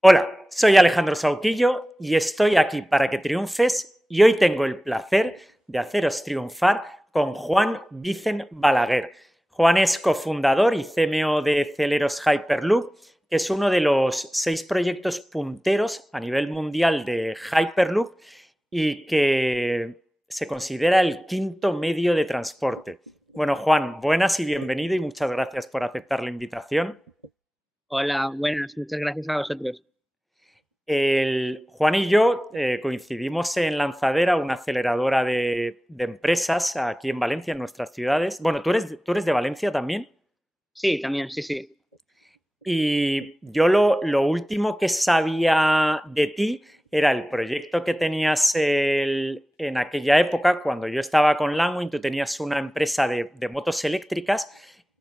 Hola, soy Alejandro Sauquillo y estoy aquí para que triunfes y hoy tengo el placer de haceros triunfar con Juan Vicen Balaguer. Juan es cofundador y CMO de Celeros Hyperloop, que es uno de los 6 proyectos punteros a nivel mundial de Hyperloop y que se considera el quinto medio de transporte. Bueno, Juan, buenas y bienvenido y muchas gracias por aceptar la invitación. Hola, buenas, muchas gracias a vosotros. Juan y yo coincidimos en Lanzadera, una aceleradora de empresas aquí en Valencia, en nuestras ciudades. Bueno, ¿tú eres de Valencia también? Sí, también, sí, sí. Y yo lo último que sabía de ti era el proyecto que tenías en aquella época, cuando yo estaba con Langwin, tú tenías una empresa de motos eléctricas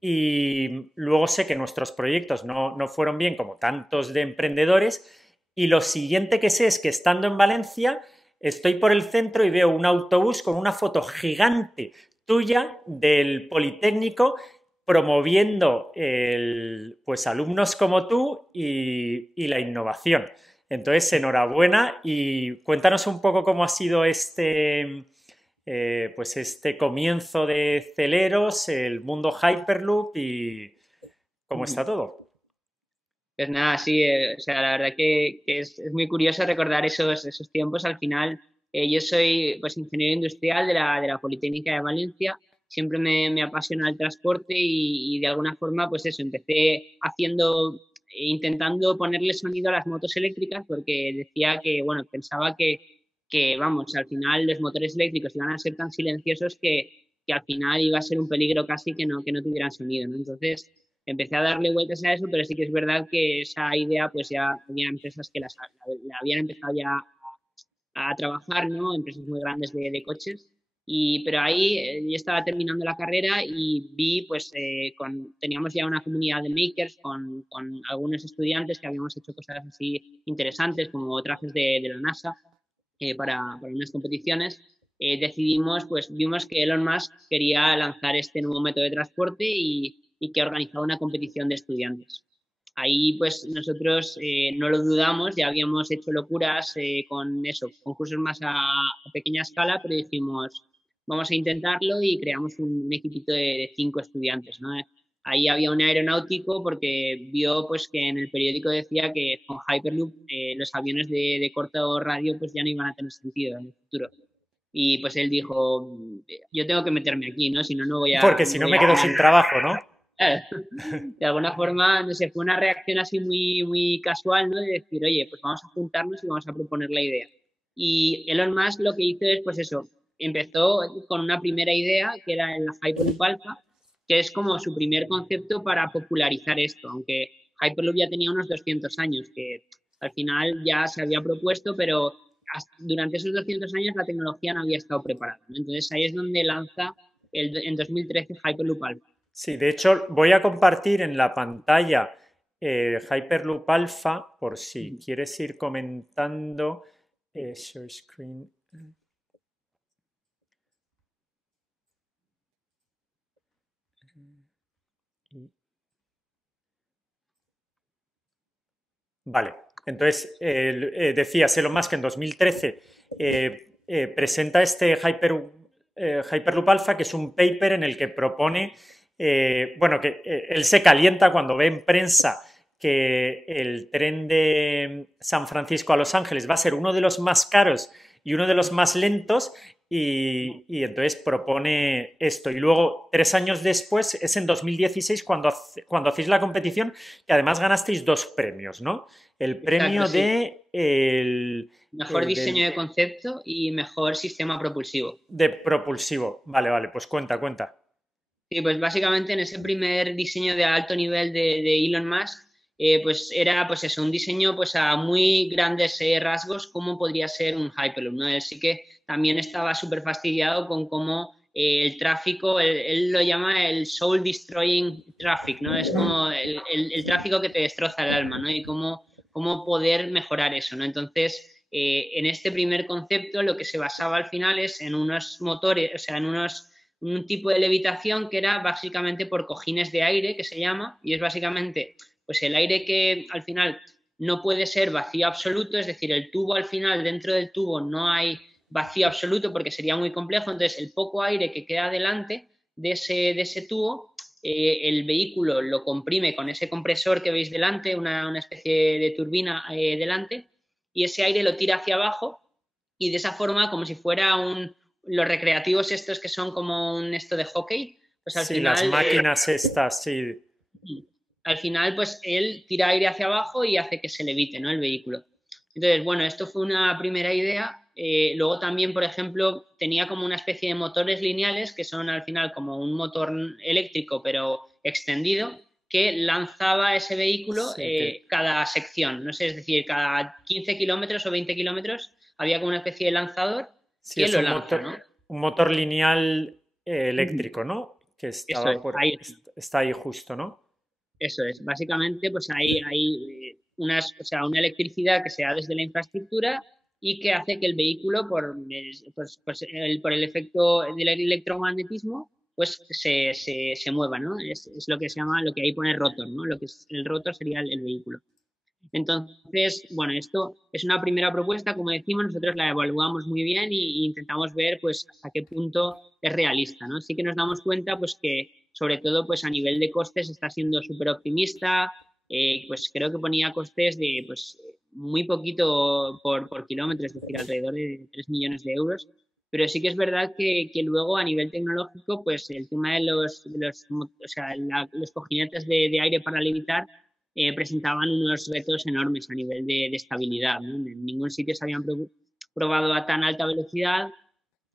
y luego sé que nuestros proyectos no fueron bien como tantos de emprendedores y lo siguiente que sé es que estando en Valencia estoy por el centro y veo un autobús con una foto gigante tuya del Politécnico promoviendo pues alumnos como tú y la innovación. Entonces, enhorabuena y cuéntanos un poco cómo ha sido pues este comienzo de Celeros, el mundo Hyperloop y cómo Ujú. está todo. Pues nada, sí, o sea, la verdad que es muy curioso recordar esos tiempos. Al final, yo soy pues ingeniero industrial de la Politécnica de Valencia. Siempre me apasiona el transporte y de alguna forma, pues eso, empecé intentando ponerle sonido a las motos eléctricas porque decía que, bueno, pensaba vamos, al final los motores eléctricos iban a ser tan silenciosos que al final iba a ser un peligro casi que no tuvieran sonido, ¿no? Entonces empecé a darle vueltas a eso, pero sí que es verdad que esa idea, pues ya había empresas que la habían empezado ya a trabajar, ¿no? Empresas muy grandes de coches. Pero ahí yo estaba terminando la carrera y vi, pues, teníamos ya una comunidad de makers con algunos estudiantes que habíamos hecho cosas así interesantes, como trajes de la NASA para unas competiciones. Decidimos, pues vimos que Elon Musk quería lanzar este nuevo método de transporte y que organizaba una competición de estudiantes. Ahí pues nosotros no lo dudamos, ya habíamos hecho locuras con eso, concursos más a pequeña escala, pero dijimos, vamos a intentarlo y creamos un equipito de 5 estudiantes, ¿no? Ahí había un aeronáutico porque vio pues que en el periódico decía que con Hyperloop los aviones de corto radio pues ya no iban a tener sentido en el futuro. Y pues él dijo, yo tengo que meterme aquí, ¿no? Si no, Porque no si no voy me a quedo tener. sin trabajo, ¿no? Claro. De alguna forma, no sé, fue una reacción así muy, muy casual, ¿no? De decir, oye, pues vamos a juntarnos y vamos a proponer la idea. Y Elon Musk lo que hizo es, pues eso, empezó con una primera idea, que era el Hyperloop Alpha, que es como su primer concepto para popularizar esto, aunque Hyperloop ya tenía unos 200 años, que al final ya se había propuesto, pero durante esos 200 años la tecnología no había estado preparada, ¿no? Entonces ahí es donde lanza en 2013 Hyperloop Alpha. Sí, de hecho, voy a compartir en la pantalla Hyperloop Alpha por si quieres ir comentando. Share screen. Vale, entonces decías Elon Musk en 2013 presenta este Hyperloop Alpha, que es un paper en el que propone, bueno, que él se calienta cuando ve en prensa que el tren de San Francisco a Los Ángeles va a ser uno de los más caros y uno de los más lentos y entonces propone esto. Y luego, 3 años después, es en 2016 cuando hacéis la competición, que además ganasteis 2 premios, ¿no? El Exacto, premio sí. Mejor diseño del de concepto y mejor sistema propulsivo. de propulsivo. Vale, vale, pues cuenta, cuenta. Sí, pues básicamente en ese primer diseño de alto nivel de Elon Musk, pues era pues eso, un diseño pues a muy grandes rasgos, como podría ser un Hyperloop, ¿no? Él sí que también estaba súper fastidiado con cómo el tráfico, él lo llama el soul destroying traffic, ¿no? Es como el tráfico que te destroza el alma, ¿no? Y cómo poder mejorar eso, ¿no? Entonces, en este primer concepto lo que se basaba al final es en unos motores, o sea, en un tipo de levitación que era básicamente por cojines de aire, que se llama, y es básicamente pues el aire que al final no puede ser vacío absoluto, es decir, el tubo al final, dentro del tubo no hay vacío absoluto porque sería muy complejo, entonces el poco aire que queda delante de ese tubo, el vehículo lo comprime con ese compresor que veis delante, una especie de turbina delante, y ese aire lo tira hacia abajo y de esa forma, como si fuera los recreativos estos que son como un esto de hockey, pues al Sí, las final máquinas estas, sí. al final, pues él tira aire hacia abajo y hace que se levite, ¿no? El vehículo. Entonces, bueno, esto fue una primera idea. Luego también, por ejemplo, tenía como una especie de motores lineales que son al final como un motor eléctrico pero extendido que lanzaba ese vehículo Sí, que... cada sección, no sé, es decir, cada 15 kilómetros o 20 kilómetros había como una especie de lanzador Sí, que es lo lanza, ¿no? un motor lineal Ujú. eléctrico, ¿no? Que Eso estaba es, ahí está. está ahí justo, ¿no? Eso es, básicamente pues hay o sea, una electricidad que se da desde la infraestructura y que hace que el vehículo, por el efecto del electromagnetismo, pues se mueva, ¿no? Es lo que se llama, lo que ahí pone rotor, ¿no? Lo que es el rotor sería el vehículo. Entonces, bueno, esto es una primera propuesta, como decimos, nosotros la evaluamos muy bien y intentamos ver pues hasta qué punto es realista, ¿no? Sí que nos damos cuenta pues que sobre todo pues a nivel de costes está siendo súper optimista, pues creo que ponía costes de pues muy poquito por kilómetro, es decir, alrededor de 3 millones de euros, pero sí que es verdad que luego a nivel tecnológico pues el tema o sea, los cojinetes de aire para levitar presentaban unos retos enormes a nivel de estabilidad, ¿no? En ningún sitio se habían probado a tan alta velocidad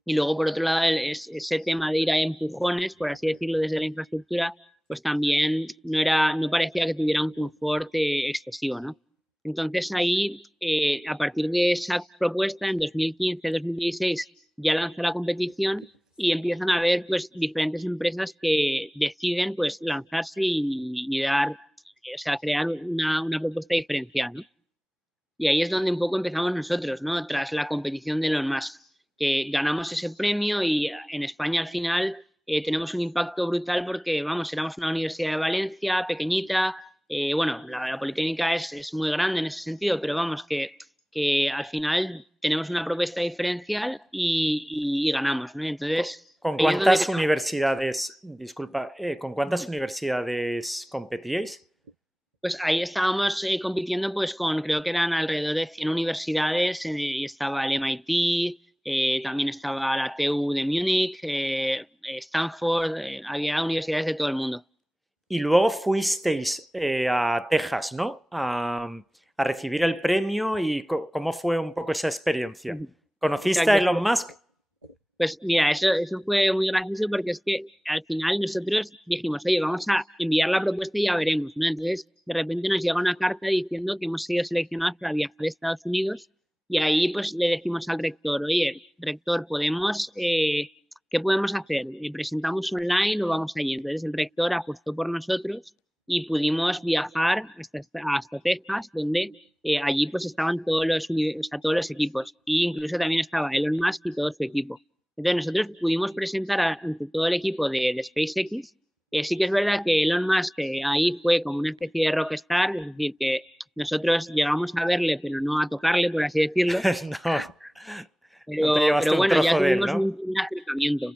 y luego, por otro lado, ese tema de ir a empujones, por así decirlo, desde la infraestructura, pues también no parecía que tuviera un confort excesivo, ¿no? Entonces ahí, a partir de esa propuesta, en 2015-2016 ya lanza la competición y empiezan a haber pues diferentes empresas que deciden pues lanzarse y dar, o sea, crear una propuesta diferencial, ¿no? Y ahí es donde un poco empezamos nosotros, ¿no? Tras la competición de Elon Musk, que ganamos ese premio y en España al final tenemos un impacto brutal porque, vamos, éramos una universidad de Valencia, pequeñita, bueno, la Politécnica es muy grande en ese sentido, pero vamos, que al final tenemos una propuesta diferencial y ganamos, ¿no? Entonces, ¿Con ahí es donde cuántas universidades, disculpa, con cuántas creo. universidades competíais? Pues ahí estábamos compitiendo pues con, creo que eran alrededor de 100 universidades y estaba el MIT, también estaba la TU de Múnich, Stanford, había universidades de todo el mundo. Y luego fuisteis a Texas, ¿no? A recibir el premio y cómo fue un poco esa experiencia. ¿Conociste a Exacto. Elon Musk? Pues mira, eso fue muy gracioso porque es que al final nosotros dijimos, oye, vamos a enviar la propuesta y ya veremos, ¿no? Entonces, de repente nos llega una carta diciendo que hemos sido seleccionados para viajar a Estados Unidos y ahí pues le decimos al rector, oye, rector, ¿qué podemos hacer? ¿Presentamos online o vamos allí? Entonces el rector apostó por nosotros y pudimos viajar hasta Texas, donde allí pues estaban o sea, todos los equipos e incluso también estaba Elon Musk y todo su equipo. Entonces nosotros pudimos presentar ante todo el equipo de SpaceX. Sí que es verdad que Elon Musk ahí fue como una especie de rockstar, es decir, que nosotros llegamos a verle pero no a tocarle, por así decirlo. No, no te Pero llevaste un bueno, ya trozo de él, tuvimos ¿no? un primer acercamiento.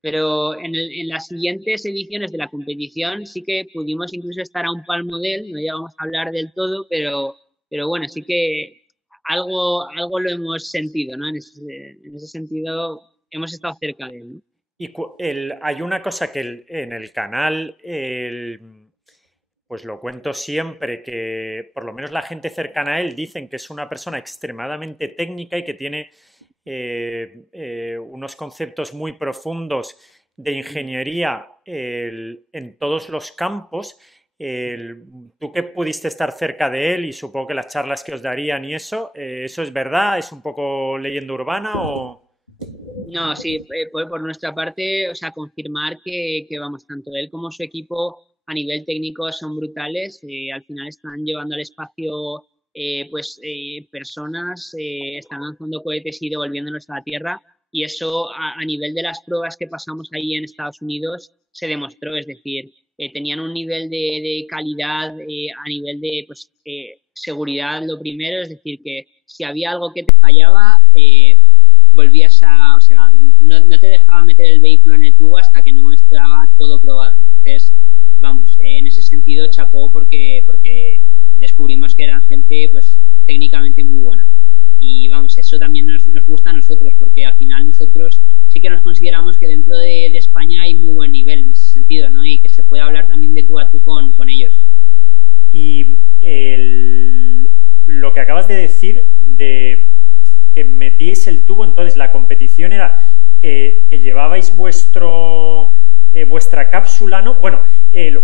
Pero en las siguientes ediciones de la competición sí que pudimos incluso estar a un palmo de él, no llegamos a hablar del todo, pero bueno, sí que algo lo hemos sentido, ¿no? En ese sentido hemos estado cerca de él, ¿no? Y hay una cosa que en el canal, pues lo cuento siempre, que por lo menos la gente cercana a él dicen que es una persona extremadamente técnica y que tiene unos conceptos muy profundos de ingeniería en todos los campos. Tú que pudiste estar cerca de él y supongo que las charlas que os darían y ¿eso es verdad? ¿Es un poco leyenda urbana o...? No, sí, por nuestra parte, o sea, confirmar que, vamos, tanto él como su equipo a nivel técnico son brutales. Al final están llevando al espacio, personas, están lanzando cohetes y devolviéndolos a la Tierra. Y eso a nivel de las pruebas que pasamos ahí en Estados Unidos se demostró. Es decir, tenían un nivel de calidad a nivel de, pues, seguridad lo primero, es decir, que si había algo que te fallaba, o sea, no te dejaban meter el vehículo en el tubo hasta que no estaba todo probado. Entonces, vamos, en ese sentido, chapó porque descubrimos que eran gente, pues, técnicamente muy buena. Y vamos, eso también nos gusta a nosotros, porque al final nosotros sí que nos consideramos que dentro de España hay muy buen nivel en ese sentido, ¿no? Y que se puede hablar también de tú a tú con ellos. Y lo que acabas de decir de que metíais el tubo, entonces la competición era que llevabais vuestra cápsula, ¿no? Bueno,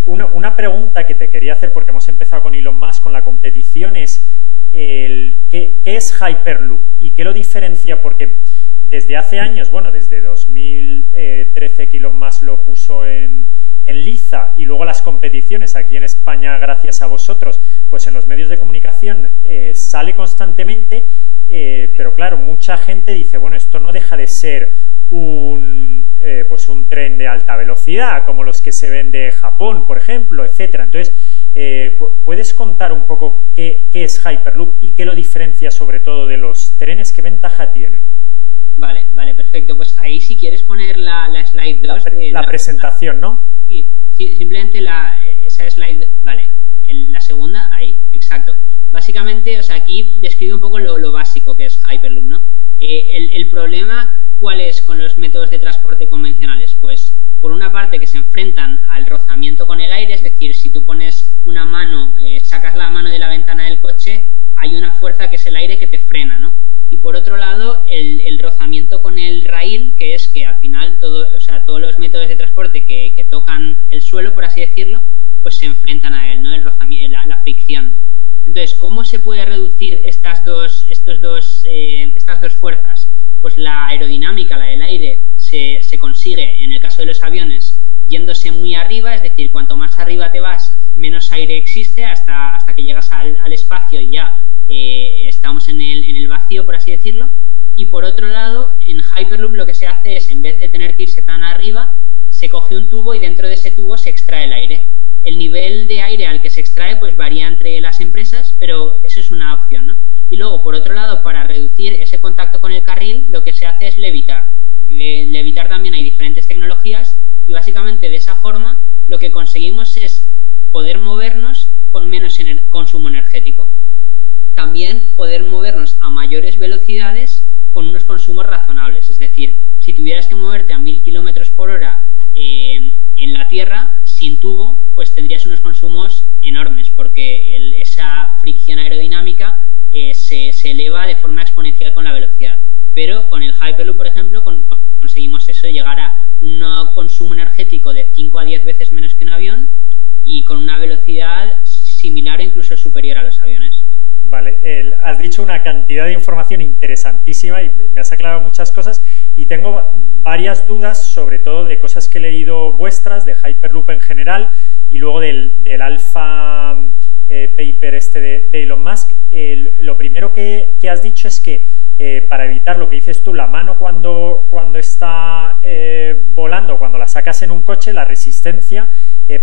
una pregunta que te quería hacer, porque hemos empezado con Elon Musk con la competición, es ¿qué es Hyperloop y qué lo diferencia? Porque desde hace años, bueno, desde 2013 que Elon Musk lo puso en Liza, y luego las competiciones aquí en España, gracias a vosotros, pues en los medios de comunicación sale constantemente, pero claro, mucha gente dice, bueno, esto no deja de ser pues un tren de alta velocidad, como los que se ven de Japón, por ejemplo, etcétera. Entonces, ¿puedes contar un poco qué es Hyperloop y qué lo diferencia sobre todo de los trenes? ¿Qué ventaja tiene? Vale, perfecto. Pues ahí si quieres poner la slide 2. La presentación, ¿no? Sí, simplemente esa slide, vale. La segunda, ahí, exacto. Básicamente, o sea, aquí describe un poco lo básico que es Hyperloop, ¿no? El problema, ¿cuál es con los métodos de transporte convencionales? Pues, por una parte, que se enfrentan al rozamiento con el aire, es decir, si tú pones una mano, sacas la mano de la ventana del coche, hay una fuerza que es el aire que te frena, ¿no? Y por otro lado, el rozamiento con el rail, que es que al final todos los métodos de transporte que tocan el suelo, por así decirlo, pues se enfrentan a él, ¿no? La fricción. Entonces, ¿cómo se puede reducir estas dos fuerzas? Pues la aerodinámica, la del aire, se consigue, en el caso de los aviones, yéndose muy arriba, es decir, cuanto más arriba te vas, menos aire existe hasta que llegas al espacio y ya estamos en el vacío, por así decirlo. Y por otro lado, en Hyperloop lo que se hace es, en vez de tener que irse tan arriba, se coge un tubo y dentro de ese tubo se extrae el aire. El nivel de aire al que se extrae pues varía entre las empresas, pero eso es una opción, ¿no? Y luego, por otro lado, para reducir ese contacto con el carril, lo que se hace es levitar. Levitar también hay diferentes tecnologías y básicamente de esa forma lo que conseguimos es poder movernos con menos consumo energético. También poder movernos a mayores velocidades con unos consumos razonables. Es decir, si tuvieras que moverte a 1000 km/h en la Tierra, sin tubo, pues tendrías unos consumos enormes, porque esa fricción aerodinámica se eleva de forma exponencial con la velocidad. Pero con el Hyperloop, por ejemplo, conseguimos eso, llegar a un consumo energético de 5 a 10 veces menos que un avión y con una velocidad similar o incluso superior a los aviones. Vale, has dicho una cantidad de información interesantísima y me has aclarado muchas cosas, y tengo varias dudas, sobre todo de cosas que he leído vuestras, de Hyperloop en general, y luego del alfa paper de Elon Musk. Lo primero que has dicho es que para evitar lo que dices tú, la mano cuando está volando, cuando la sacas en un coche, la resistencia,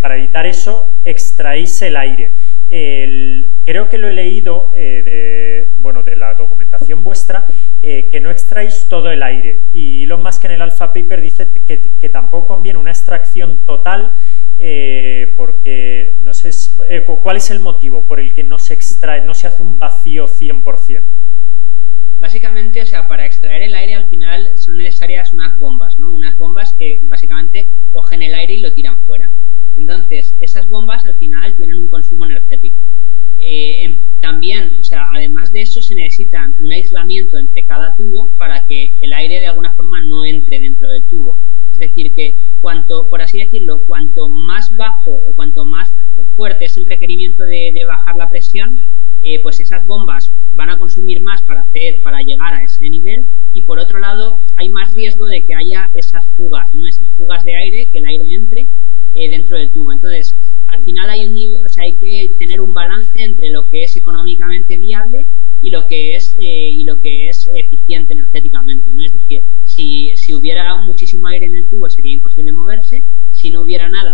para evitar eso extraéis el aire. Creo que lo he leído de la documentación vuestra, que no extraéis todo el aire, y Elon Musk en el alpha paper dice que tampoco conviene una extracción total, porque no sé cuál es el motivo por el que no se extrae, no se hace un vacío 100%. Básicamente, o sea, para extraer el aire al final son necesarias unas bombas, ¿no? Unas bombas que básicamente cogen el aire y lo tiran fuera. Entonces, esas bombas al final tienen un consumo energético. También, o sea, además de eso, se necesita un aislamiento entre cada tubo para que el aire de alguna forma no entre dentro del tubo. Es decir, que por así decirlo, cuanto más bajo o cuanto más fuerte es el requerimiento de bajar la presión, pues esas bombas van a consumir más para llegar a ese nivel, y por otro lado hay más riesgo de que haya esas fugas, ¿no? Esas fugas de aire, que el aire entre dentro del tubo. Entonces, al final hay hay que tener un balance entre lo que es económicamente viable y lo que es eficiente energéticamente, ¿no? Es decir, si hubiera muchísimo aire en el tubo sería imposible moverse. Si no hubiera nada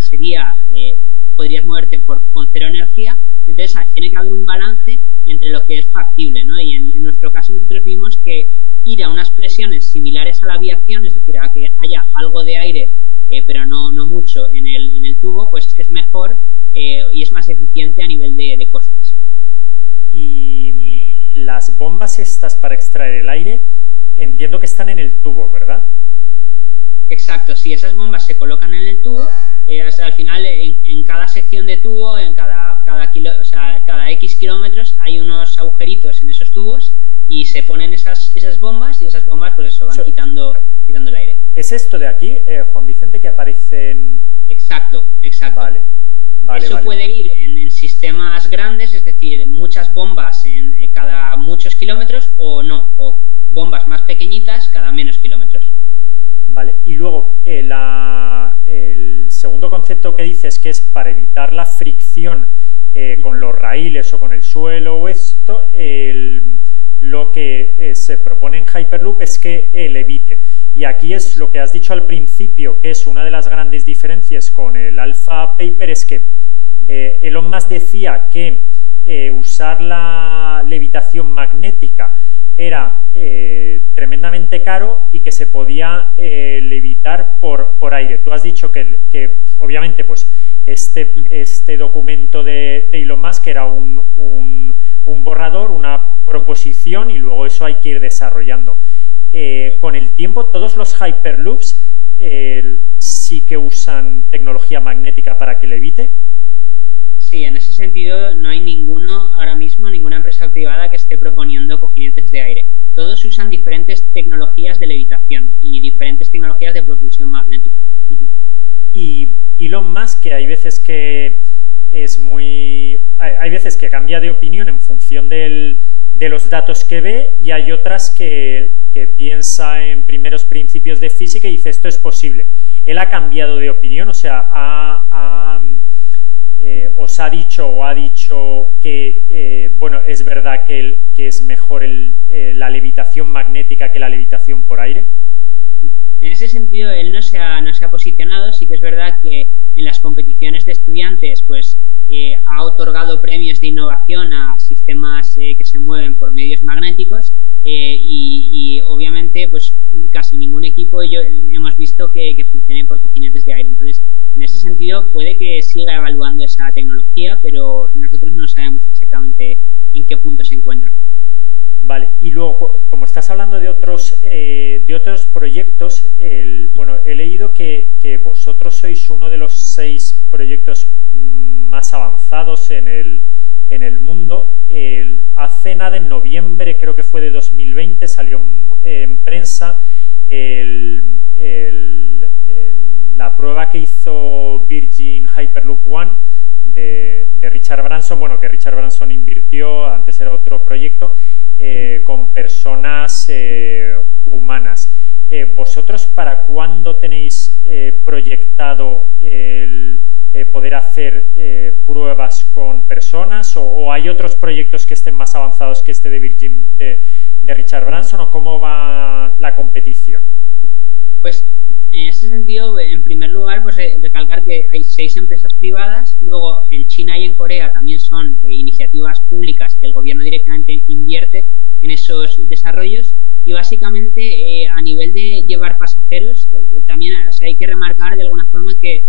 podrías moverte con cero energía, Entonces, tiene que haber un balance entre lo que es factible, ¿no? Y en nuestro caso nosotros vimos que ir a unas presiones similares a la aviación, es decir, a que haya algo de aire, pero no mucho en el tubo, pues es mejor y es más eficiente a nivel de costes. Y las bombas estas para extraer el aire, entiendo que están en el tubo, ¿verdad? Exacto, sí, esas bombas se colocan en el tubo, al final en cada sección de tubo, en cada X kilómetros hay unos agujeritos en esos tubos y se ponen esas bombas y esas bombas pues eso van quitando el aire. ¿Es esto de aquí, Juan Vicente, que aparece en...? Exacto. Vale. Eso puede ir en sistemas grandes, es decir, muchas bombas en cada muchos kilómetros o no, o bombas más pequeñitas cada menos kilómetros. Vale, y luego el segundo concepto que dices, que es para evitar la fricción con los raíles o con el suelo o esto, lo que se propone en Hyperloop es que evite. Y aquí es lo que has dicho al principio, que es una de las grandes diferencias con el Alpha Paper, es que Elon Musk decía que usar la levitación magnética era tremendamente caro y que se podía levitar por aire. Tú has dicho que obviamente pues este documento de Elon Musk era un borrador, una proposición, y luego eso hay que ir desarrollando. Con el tiempo todos los Hyperloops sí que usan tecnología magnética para que levite. Sí, en ese sentido no hay ahora mismo ninguna empresa privada que esté proponiendo cojinetes de aire. Todos usan diferentes tecnologías de levitación y diferentes tecnologías de propulsión magnética. Y Elon Musk, que hay veces que hay veces que cambia de opinión en función de los datos que ve, y hay otras que piensa en primeros principios de física y dice esto es posible. Él ha cambiado de opinión, o sea, os ha dicho que bueno, es verdad que es mejor la levitación magnética que la levitación por aire. En ese sentido, él no se ha posicionado. Sí que es verdad que en las competiciones de estudiantes pues ha otorgado premios de innovación a sistemas que se mueven por medios magnéticos y obviamente pues casi ningún equipo hemos visto que funcione por cojinetes de aire. Entonces, en ese sentido puede que siga evaluando esa tecnología, pero nosotros no sabemos exactamente en qué punto se encuentra. Vale, y luego, como estás hablando de otros proyectos, bueno, he leído que vosotros sois uno de los 6 proyectos más avanzados en el mundo. Hace nada, en noviembre, creo que fue de 2020, salió en prensa la prueba que hizo Virgin Hyperloop One de Richard Branson, bueno, que Richard Branson invirtió, antes era otro proyecto, con personas humanas. ¿Vosotros para cuándo tenéis proyectado poder hacer pruebas con personas, o hay otros proyectos que estén más avanzados que este de Virgin de Richard Branson, o cómo va la competición? Pues en ese sentido, en primer lugar, pues recalcar que hay 6 empresas privadas, luego en China y en Corea también son iniciativas públicas que el gobierno directamente invierte en esos desarrollos, y básicamente a nivel de llevar pasajeros también hay que remarcar de alguna forma que,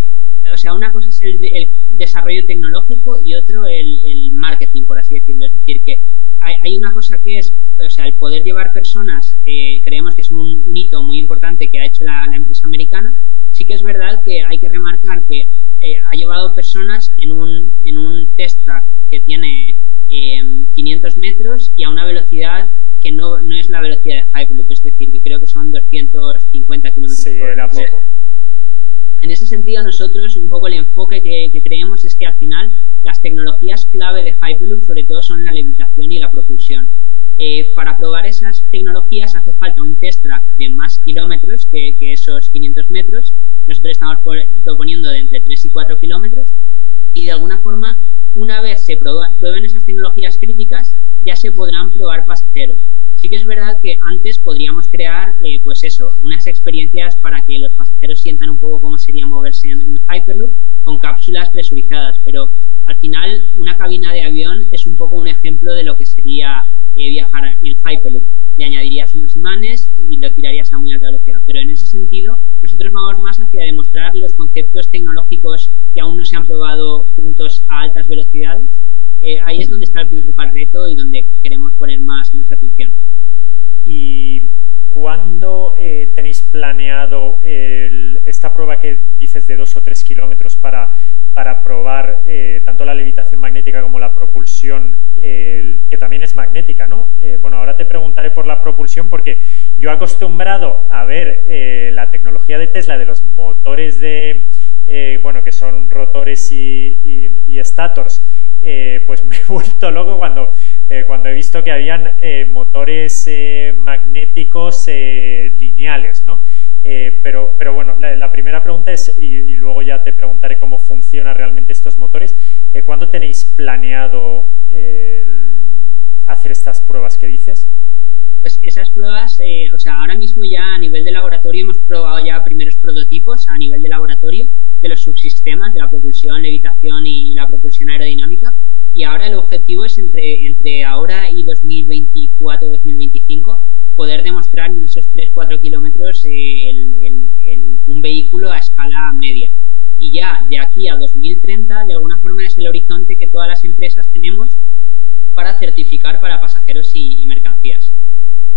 o sea, una cosa es el desarrollo tecnológico y otro el marketing, por así decirlo. Es decir, que hay una cosa que es, o sea, el poder llevar personas, creemos que es un hito muy importante que ha hecho la empresa americana. Sí que es verdad que hay que remarcar que ha llevado personas en un test track que tiene 500 metros y a una velocidad que no es la velocidad de Hyperloop, es decir, que creo que son 250 kilómetros por hora. Sí, era poco. En ese sentido, nosotros un poco el enfoque que creemos es que al final las tecnologías clave de Hyperloop sobre todo son la levitación y la propulsión. Para probar esas tecnologías hace falta un test track de más kilómetros que esos 500 metros. Nosotros estamos proponiendo de entre 3 y 4 kilómetros, y de alguna forma, una vez se prueben esas tecnologías críticas, ya se podrán probar pasajeros. Sí que es verdad que antes podríamos crear, pues eso, unas experiencias para que los pasajeros sientan un poco cómo sería moverse en Hyperloop con cápsulas presurizadas, pero Al final, una cabina de avión es un poco un ejemplo de lo que sería viajar en Hyperloop. Le añadirías unos imanes y lo tirarías a muy alta velocidad. Pero en ese sentido, nosotros vamos más hacia demostrar los conceptos tecnológicos que aún no se han probado juntos a altas velocidades. Ahí es donde está el principal reto y donde queremos poner más atención. ¿Y cuándo tenéis planeado esta prueba que dices de 2 o 3 kilómetros para probar tanto la levitación magnética como la propulsión, que también es magnética, ¿no? Bueno, ahora te preguntaré por la propulsión porque yo he acostumbrado a ver la tecnología de Tesla de los motores bueno, que son rotores y stators, pues me he vuelto loco cuando he visto que habían motores magnéticos lineales, ¿no? Pero bueno, la primera pregunta es, y luego ya te preguntaré cómo funcionan realmente estos motores, ¿cuándo tenéis planeado hacer estas pruebas que dices? Pues esas pruebas, o sea, ahora mismo ya a nivel de laboratorio hemos probado ya primeros prototipos a nivel de laboratorio de los subsistemas de la propulsión, levitación y la propulsión aerodinámica. Y ahora el objetivo es entre ahora y 2024-2025 poder demostrar en esos 3-4 kilómetros un vehículo a escala media. Y ya de aquí a 2030, de alguna forma, es el horizonte que todas las empresas tenemos para certificar para pasajeros y mercancías.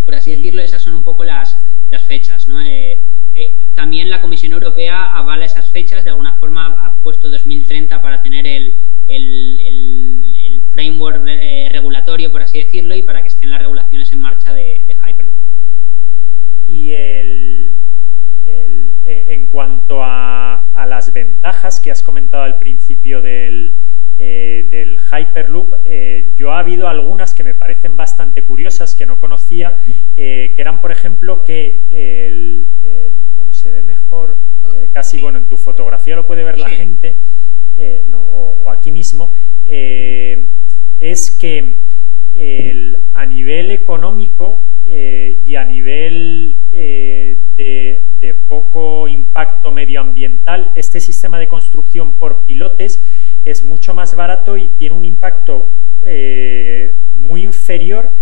Por así decirlo, esas son un poco las fechas, ¿no? También la Comisión Europea avala esas fechas, de alguna forma ha puesto 2030 para tener el framework regulatorio, por así decirlo, y para que estén las regulaciones en marcha de Hyperloop. Y en cuanto a las ventajas que has comentado al principio del Hyperloop, yo ha habido algunas que me parecen bastante curiosas, que no conocía, que eran, por ejemplo, que bueno, se ve mejor, casi, bueno, en tu fotografía lo puede ver la gente, no, o aquí mismo, es que a nivel económico y a nivel de poco impacto medioambiental, este sistema de construcción por pilotes es mucho más barato y tiene un impacto muy inferior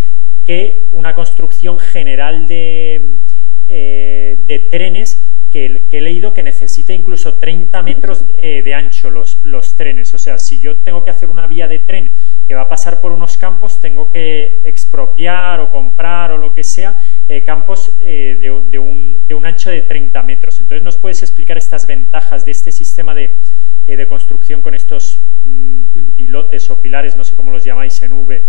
que una construcción general de trenes que he leído que necesita incluso 30 metros de ancho los trenes. O sea, si yo tengo que hacer una vía de tren que va a pasar por unos campos, tengo que expropiar o comprar o lo que sea, campos de un ancho de 30 metros. Entonces, ¿nos puedes explicar estas ventajas de este sistema de construcción con estos pilotes o pilares, no sé cómo los llamáis en V?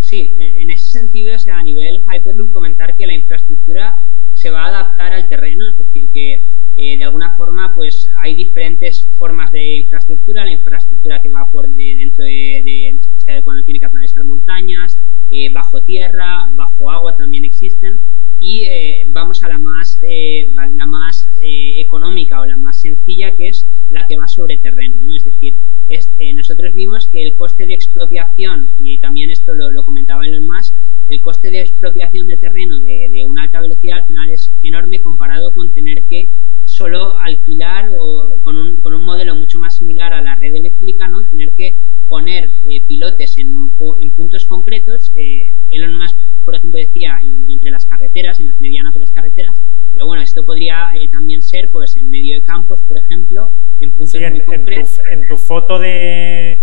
Sí, en ese sentido, o sea, a nivel Hyperloop, comentar que la infraestructura se va a adaptar al terreno, es decir, que de alguna forma pues hay diferentes formas de infraestructura, la infraestructura que va por dentro o sea, cuando tiene que atravesar montañas, bajo tierra, bajo agua también existen, y vamos a la más económica o la más sencilla, que es la que va sobre terreno, ¿no? Es decir, nosotros vimos que el coste de expropiación, y también esto lo comentaba Elon Musk, el coste de expropiación de terreno de una alta velocidad al final es enorme comparado con tener que solo alquilar o con un modelo mucho más similar a la red eléctrica, ¿no? Tener que poner pilotes en puntos concretos. Elon Musk, por ejemplo, decía entre las carreteras, en las medianas de las carreteras, pero bueno, esto podría también ser pues en medio de campos, por ejemplo, en puntos muy concretos. En tu foto de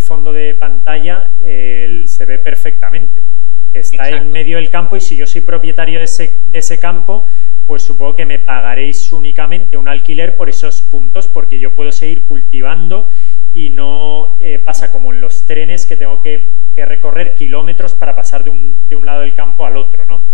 fondo de pantalla se ve perfectamente que está Exacto. En medio del campo, y si yo soy propietario de ese campo, pues supongo que me pagaréis únicamente un alquiler por esos puntos, porque yo puedo seguir cultivando y no pasa como en los trenes, que tengo que recorrer kilómetros para pasar de un lado del campo al otro, ¿no?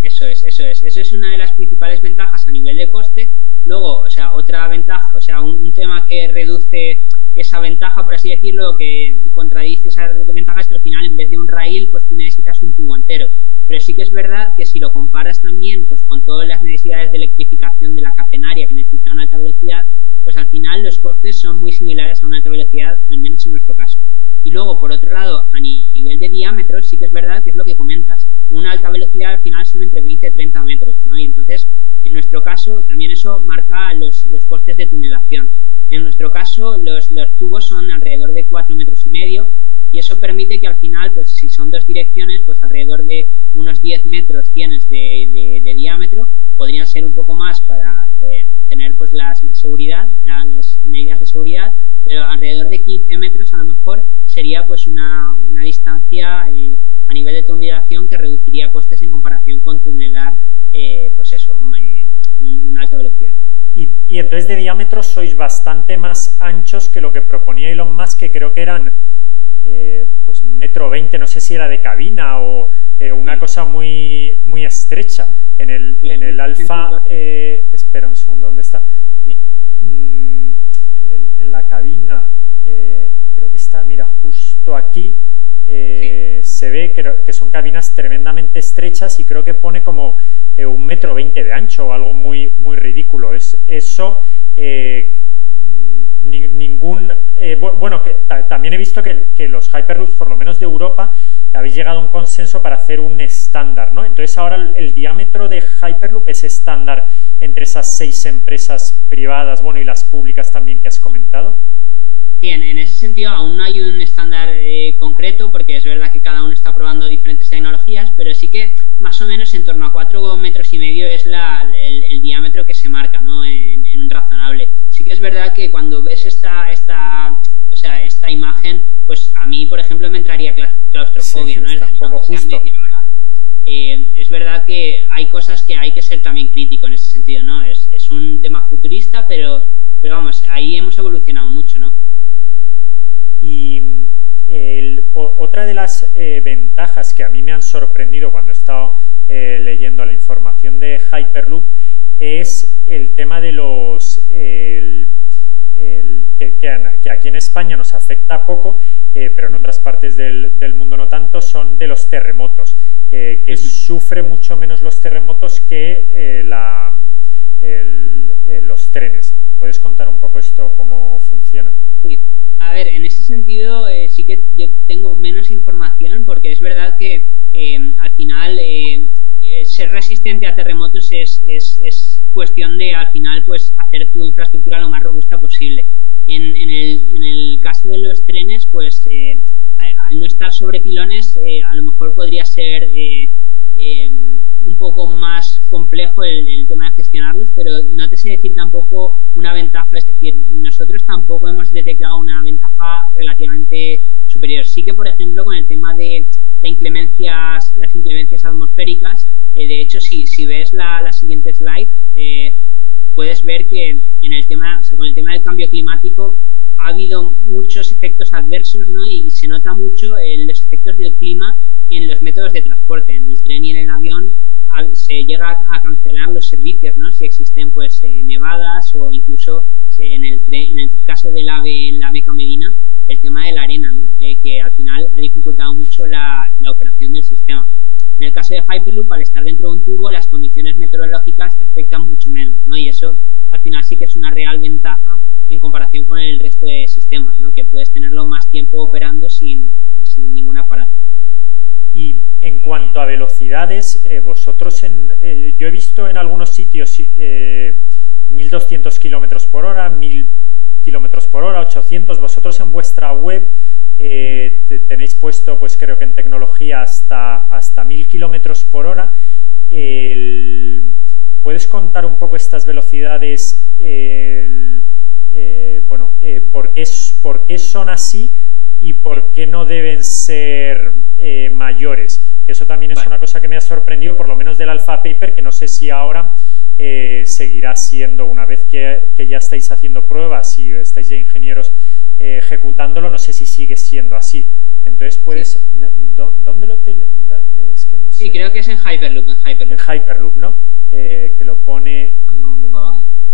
Eso es una de las principales ventajas a nivel de coste. Luego, o sea, otra ventaja, o sea, un tema que reduce esa ventaja, por así decirlo, que contradice esa ventaja, es que al final, en vez de un rail, pues tú necesitas un tubo entero. Pero sí que es verdad que si lo comparas también pues con todas las necesidades de electrificación de la catenaria que necesita una alta velocidad, pues al final los costes son muy similares a una alta velocidad, al menos en nuestro caso. Y luego, por otro lado, a nivel de diámetros, sí que es verdad que es lo que comentas. Una alta velocidad al final son entre 20 y 30 metros, ¿no? Y entonces, en nuestro caso, también eso marca los costes de tunelación. En nuestro caso, los tubos son alrededor de 4,5 metros y eso permite que al final, pues si son dos direcciones, pues alrededor de unos 10 metros tienes de diámetro. Podrían ser un poco más para tener pues la seguridad, las medidas de seguridad, pero alrededor de 15 metros a lo mejor sería pues una distancia a nivel de tunelación que reduciría costes en comparación con tunelar pues eso, una alta velocidad. Y entonces de diámetro sois bastante más anchos que lo que proponía Elon Musk, que creo que eran pues 1,20 m, no sé si era de cabina o una cosa muy, muy estrecha. En el Alfa, espera un segundo, ¿dónde está? En la cabina, creo que está, mira, justo aquí. Se ve que son cabinas tremendamente estrechas y creo que pone como 1,20 m de ancho o algo muy, muy ridículo. Eso, bueno, también he visto que los Hyperloops, por lo menos de Europa, habéis llegado a un consenso para hacer un estándar, ¿no? Entonces ahora el diámetro de Hyperloop es estándar entre esas 6 empresas privadas, bueno, y las públicas también que has comentado. Sí, en ese sentido aún no hay un estándar concreto, porque es verdad que cada uno está probando diferentes tecnologías, pero sí que más o menos en torno a 4,5 metros es el diámetro que se marca, ¿no? en razonable. Sí que es verdad que cuando ves esta imagen, pues a mí, por ejemplo, me entraría claustrofobia, sí, ¿no? Está un poco justo. Es verdad que hay cosas que hay que ser también crítico en ese sentido, ¿no? Es un tema futurista, pero vamos, ahí hemos evolucionado mucho, ¿no? Y otra de las ventajas que a mí me han sorprendido cuando he estado leyendo la información de Hyperloop es el tema de los que aquí en España nos afecta poco, pero en otras partes del mundo no tanto, son de los terremotos, que sufre mucho menos los terremotos que los trenes. ¿Puedes contar un poco esto, cómo funciona? Sí. A ver, en ese sentido sí que yo tengo menos información, porque es verdad que al final ser resistente a terremotos es cuestión de al final pues hacer tu infraestructura lo más robusta posible. En el caso de los trenes, pues al no estar sobre pilones, a lo mejor podría ser un poco más complejo el tema de gestionarlos, pero no te sé decir tampoco una ventaja, es decir, nosotros tampoco hemos detectado una ventaja relativamente superior. Sí que, por ejemplo, con el tema de las inclemencias atmosféricas, de hecho, si ves la siguiente slide, puedes ver que con el tema del cambio climático ha habido muchos efectos adversos, ¿no? Y se nota mucho los efectos del clima en los métodos de transporte. En el tren y en el avión se llega a cancelar los servicios, ¿no? Si existen pues nevadas o incluso en el caso del AVE Meca Medina, el tema de la arena, ¿no? Que al final ha dificultado mucho la operación del sistema. En el caso de Hyperloop, al estar dentro de un tubo, las condiciones meteorológicas te afectan mucho menos, ¿no? Y eso al final sí que es una real ventaja en comparación con el resto de sistemas, ¿no? Que puedes tenerlo más tiempo operando sin ningún aparato. Y en cuanto a velocidades, vosotros yo he visto en algunos sitios 1.200 km por hora, 1.000 km por hora, 800. Vosotros en vuestra web tenéis puesto, pues creo que en tecnología hasta 1.000 km por hora. ¿Puedes contar un poco estas velocidades? ¿Por qué son así y por qué no deben ser mayores? Eso también es una cosa que me ha sorprendido, por lo menos del Alpha Paper, que no sé si ahora seguirá siendo, una vez que ya estáis haciendo pruebas y estáis ya ingenieros ejecutándolo, no sé si sigue siendo así. Entonces puedes... Sí. ¿Dónde lo es que no sé. Sí, creo que es en Hyperloop. En Hyperloop, ¿no? Que lo pone...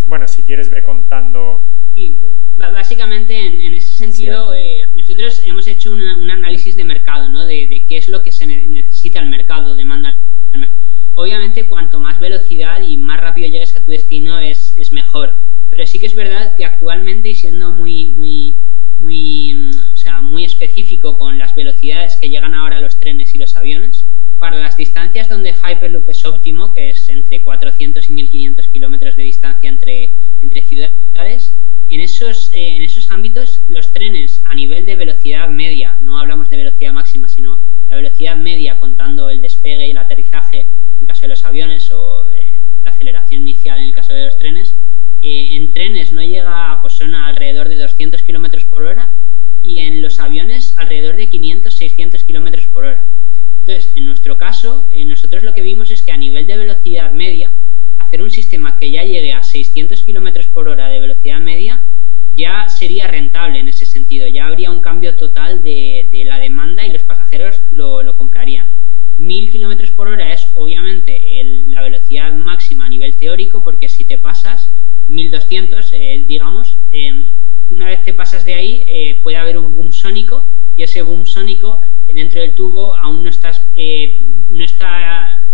bueno, si quieres ve contando... Sí, básicamente en ese sentido nosotros hemos hecho un análisis de mercado, ¿no? De qué es lo que se necesita el mercado, demanda el mercado. Obviamente cuanto más velocidad y más rápido llegues a tu destino es mejor, pero sí que es verdad que actualmente, y siendo muy específico con las velocidades que llegan ahora los trenes y los aviones, para las distancias donde Hyperloop es óptimo, que es entre 400 y 1.500 kilómetros de distancia entre ciudades, en esos ámbitos los trenes a nivel de velocidad media, no hablamos de velocidad máxima, sino la velocidad media contando el despegue y el aterrizaje en caso de los aviones o la aceleración inicial en el caso de los trenes, en trenes no llega, pues son alrededor de 200 km por hora y en los aviones alrededor de 500-600 km por hora. Entonces, en nuestro caso, nosotros lo que vimos es que a nivel de velocidad media, hacer un sistema que ya llegue a 600 km por hora de velocidad media ya sería rentable en ese sentido, ya habría un cambio total de la demanda y los pasajeros lo comprarían. 1000 km por hora es obviamente la velocidad máxima a nivel teórico, porque si te pasas 1200, digamos, una vez te pasas de ahí puede haber un boom sónico y ese boom sónico dentro del tubo aún no está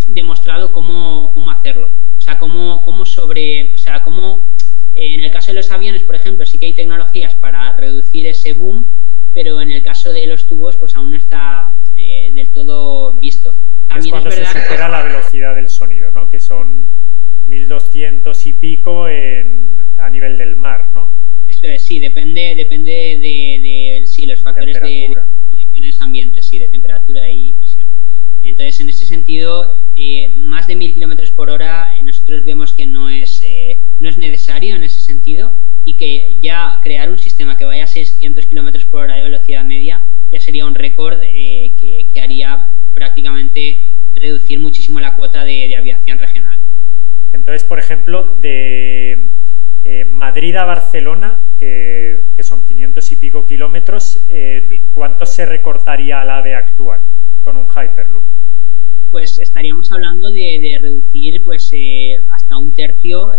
demostrado cómo hacerlo. O sea, en el caso de los aviones, por ejemplo, sí que hay tecnologías para reducir ese boom, pero en el caso de los tubos, pues aún no está del todo visto. También es cuando se supera la velocidad del sonido, ¿no? Que son 1200 y pico a nivel del mar, ¿no? Eso es, sí, depende de los factores de condiciones ambientes, sí, de temperatura y presión. Entonces, en ese sentido, más de 1000 km por hora nosotros vemos que no es necesario en ese sentido, y que ya crear un sistema que vaya a 600 km por hora de velocidad media ya sería un récord que haría prácticamente reducir muchísimo la cuota de aviación regional. Entonces, por ejemplo, de Madrid a Barcelona, que son 500 y pico kilómetros, ¿cuánto se recortaría al AVE actual con un Hyperloop? Pues estaríamos hablando de reducir pues hasta un tercio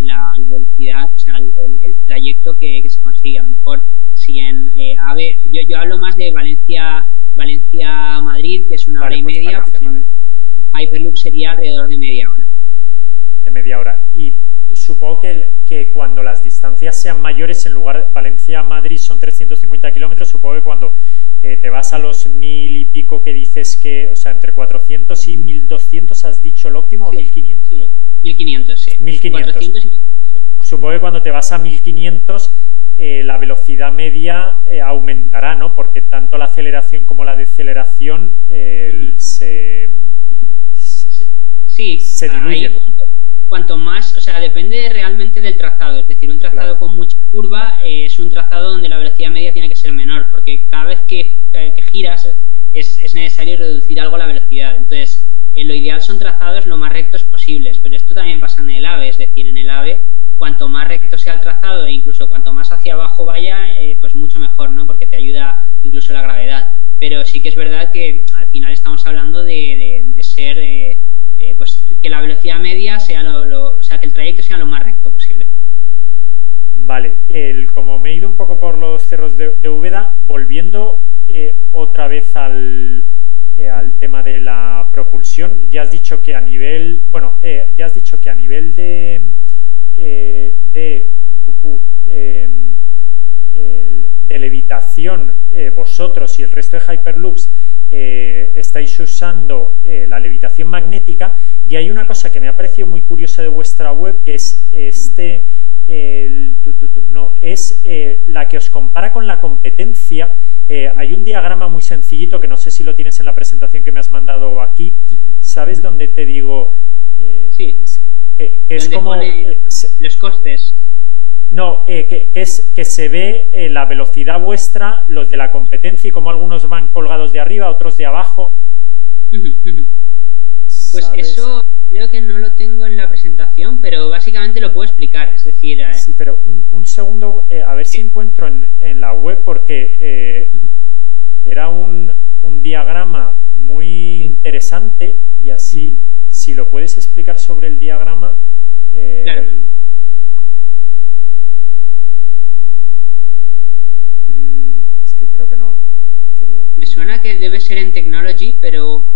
la velocidad, o sea, el trayecto que se consigue. A lo mejor si en AVE, yo hablo más de Valencia-Madrid, que es una hora y media, pues en Hyperloop sería alrededor de media hora. De media hora. Y supongo que cuando las distancias sean mayores, en lugar Valencia-Madrid son 350 kilómetros, supongo que cuando te vas a los 1000 y pico que dices que, o sea, entre 400 y 1200 has dicho el óptimo, sí, o 1500. Sí, 1500, sí. 1500. 400 y 1500, sí. Supongo que cuando te vas a 1500 la velocidad media aumentará, ¿no? Porque tanto la aceleración como la deceleración se diluyen. Cuanto más, o sea, depende realmente del trazado, es decir, un trazado con mucha curva es un trazado donde la velocidad media tiene que ser menor, porque cada vez que giras es necesario reducir algo la velocidad. Entonces, lo ideal son trazados lo más rectos posibles, pero esto también pasa en el AVE, es decir, en el AVE, cuanto más recto sea el trazado e incluso cuanto más hacia abajo vaya, pues mucho mejor, ¿no? Porque te ayuda incluso la gravedad. Pero sí que es verdad que al final estamos hablando de ser... pues que la velocidad media sea o sea, que el trayecto sea lo más recto posible. Vale, como me he ido un poco por los cerros de Úbeda, volviendo otra vez al tema de la propulsión, ya has dicho que a nivel, de levitación, vosotros y el resto de Hyperloops estáis usando la levitación magnética, y hay una cosa que me ha parecido muy curiosa de vuestra web, que es la que os compara con la competencia. Hay un diagrama muy sencillito que no sé si lo tienes en la presentación que me has mandado aquí, ¿sabes? Donde te digo sí, que es como los costes. No, que se ve la velocidad vuestra, los de la competencia, y como algunos van colgados de arriba, otros de abajo. Pues ¿sabes? Eso creo que no lo tengo en la presentación, pero básicamente lo puedo explicar. Es decir, sí, pero un segundo, a ver si encuentro en la web, porque era un diagrama muy interesante, y así, si lo puedes explicar sobre el diagrama. Claro. Es que creo que no. Me suena que debe ser en Technology, pero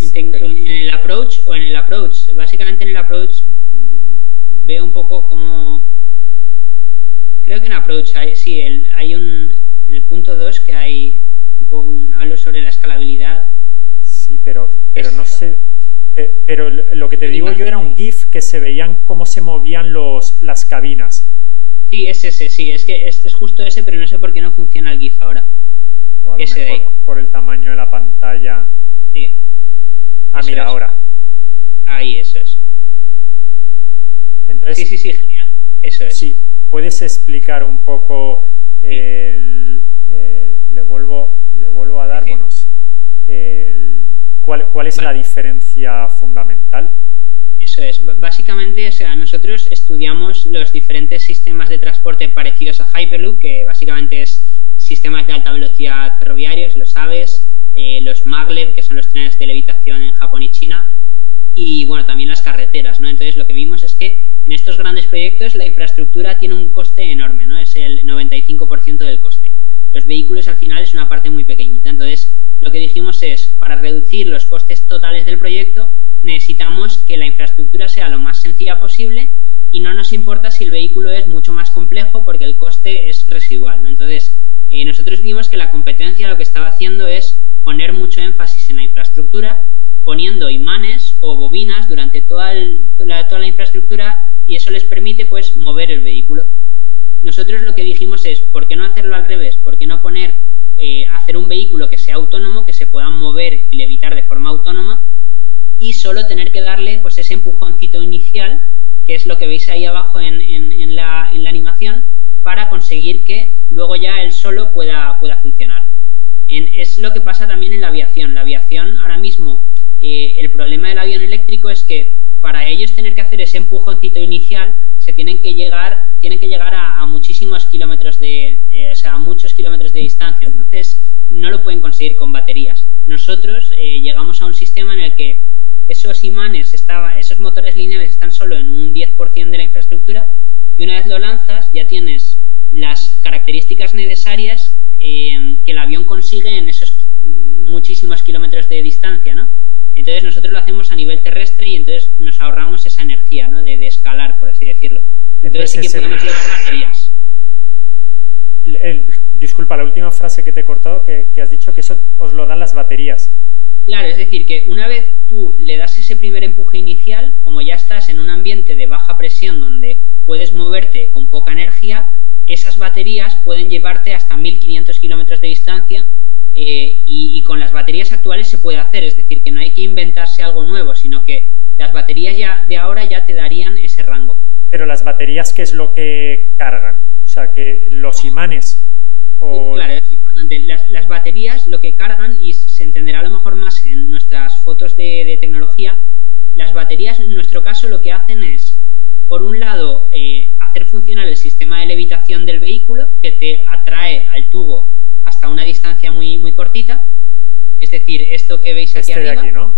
en el Approach o en el Approach. Básicamente en el Approach veo un poco como... Creo que en Approach hay en el punto 2 que hay hablo sobre la escalabilidad. Sí, pero no sé... Pero lo que te digo yo era un GIF que se veían cómo se movían las cabinas. Sí, es ese, sí, es que es justo ese, pero no sé por qué no funciona el GIF ahora. O a lo Ese de ahí. mejor por el tamaño de la pantalla. Sí, Ah, eso mira, es. ahora. Ahí, eso es. Sí, Entonces, sí, sí, genial. Eso es. sí, ¿puedes explicar un poco Sí, le vuelvo a sí, dar, sí. bueno, ¿cuál es la Vale. diferencia fundamental? Eso es. Básicamente, o sea, nosotros estudiamos los diferentes sistemas de transporte parecidos a Hyperloop, que básicamente es sistemas de alta velocidad ferroviarios, lo sabes, los maglev, que son los trenes de levitación en Japón y China, y bueno, también las carreteras, ¿no? Entonces lo que vimos es que en estos grandes proyectos la infraestructura tiene un coste enorme, ¿no? Es el 95% del coste. Los vehículos al final es una parte muy pequeñita. Entonces lo que dijimos es, para reducir los costes totales del proyecto, necesitamos que la infraestructura sea lo más sencilla posible y no nos importa si el vehículo es mucho más complejo porque el coste es residual, ¿no? Entonces, nosotros vimos que la competencia lo que estaba haciendo es poner mucho énfasis en la infraestructura, poniendo imanes o bobinas durante toda la infraestructura, y eso les permite pues mover el vehículo. Nosotros lo que dijimos es, ¿por qué no hacerlo al revés? ¿Por qué no hacer un vehículo que sea autónomo, que se pueda mover y levitar de forma autónoma, y solo tener que darle pues ese empujoncito inicial, que es lo que veis ahí abajo en la animación, para conseguir que luego ya él solo pueda funcionar? Es lo que pasa también en la aviación. La aviación ahora mismo, el problema del avión eléctrico es que para ellos tener que hacer ese empujoncito inicial, tienen que llegar a muchísimos kilómetros o sea, a muchos kilómetros de distancia. Entonces no lo pueden conseguir con baterías. Nosotros llegamos a un sistema en el que esos imanes, esos motores lineales están solo en un 10% de la infraestructura, y una vez lo lanzas ya tienes las características necesarias que el avión consigue en esos muchísimos kilómetros de distancia, ¿no? Entonces nosotros lo hacemos a nivel terrestre y entonces nos ahorramos esa energía, ¿no? de escalar, por así decirlo. Entonces sí que podemos llevar baterías. Disculpa, la última frase que te he cortado, que has dicho que eso os lo dan las baterías. Claro, es decir, que una vez tú le das ese primer empuje inicial, como ya estás en un ambiente de baja presión donde puedes moverte con poca energía, esas baterías pueden llevarte hasta 1500 kilómetros de distancia, y con las baterías actuales se puede hacer, es decir, que no hay que inventarse algo nuevo, sino que las baterías ya de ahora ya te darían ese rango. Pero las baterías, ¿qué es lo que cargan? O sea, que los imanes... Claro, es importante. Las baterías lo que cargan, y se entenderá a lo mejor más en nuestras fotos de tecnología, las baterías en nuestro caso lo que hacen es, por un lado, hacer funcionar el sistema de levitación del vehículo, que te atrae al tubo hasta una distancia muy, muy cortita. Es decir, esto que veis aquí arriba, de aquí, ¿no?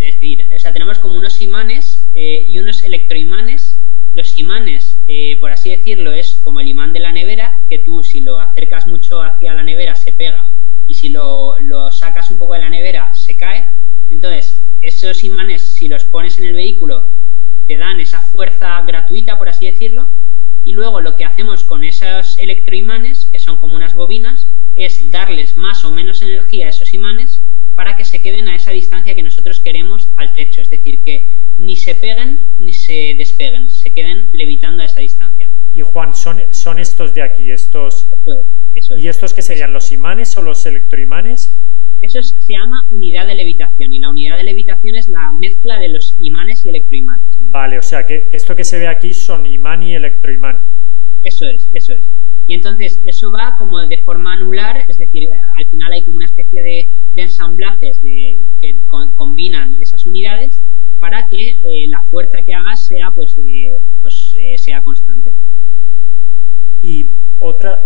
Es decir, o sea, tenemos como unos imanes y unos electroimanes. Los imanes, por así decirlo, es como el imán de la nevera, que tú si lo acercas mucho hacia la nevera se pega, y si lo sacas un poco de la nevera se cae. Entonces, esos imanes, si los pones en el vehículo, te dan esa fuerza gratuita, por así decirlo, y luego lo que hacemos con esos electroimanes, que son como unas bobinas, es darles más o menos energía a esos imanes para que se queden a esa distancia que nosotros queremos al techo, es decir, que ni se peguen ni se despeguen, se queden levitando a esa distancia. Y Juan, son estos de aquí, estos... Eso es. ¿Y estos qué serían, los imanes o los electroimanes? Eso se llama unidad de levitación, y la unidad de levitación es la mezcla de los imanes y electroimanes. Vale, o sea que esto que se ve aquí son imán y electroimán. Eso es, eso es. Y entonces eso va como de forma anular, es decir, al final hay como una especie de ensamblajes que combinan esas unidades para que la fuerza que hagas sea sea constante. Y otra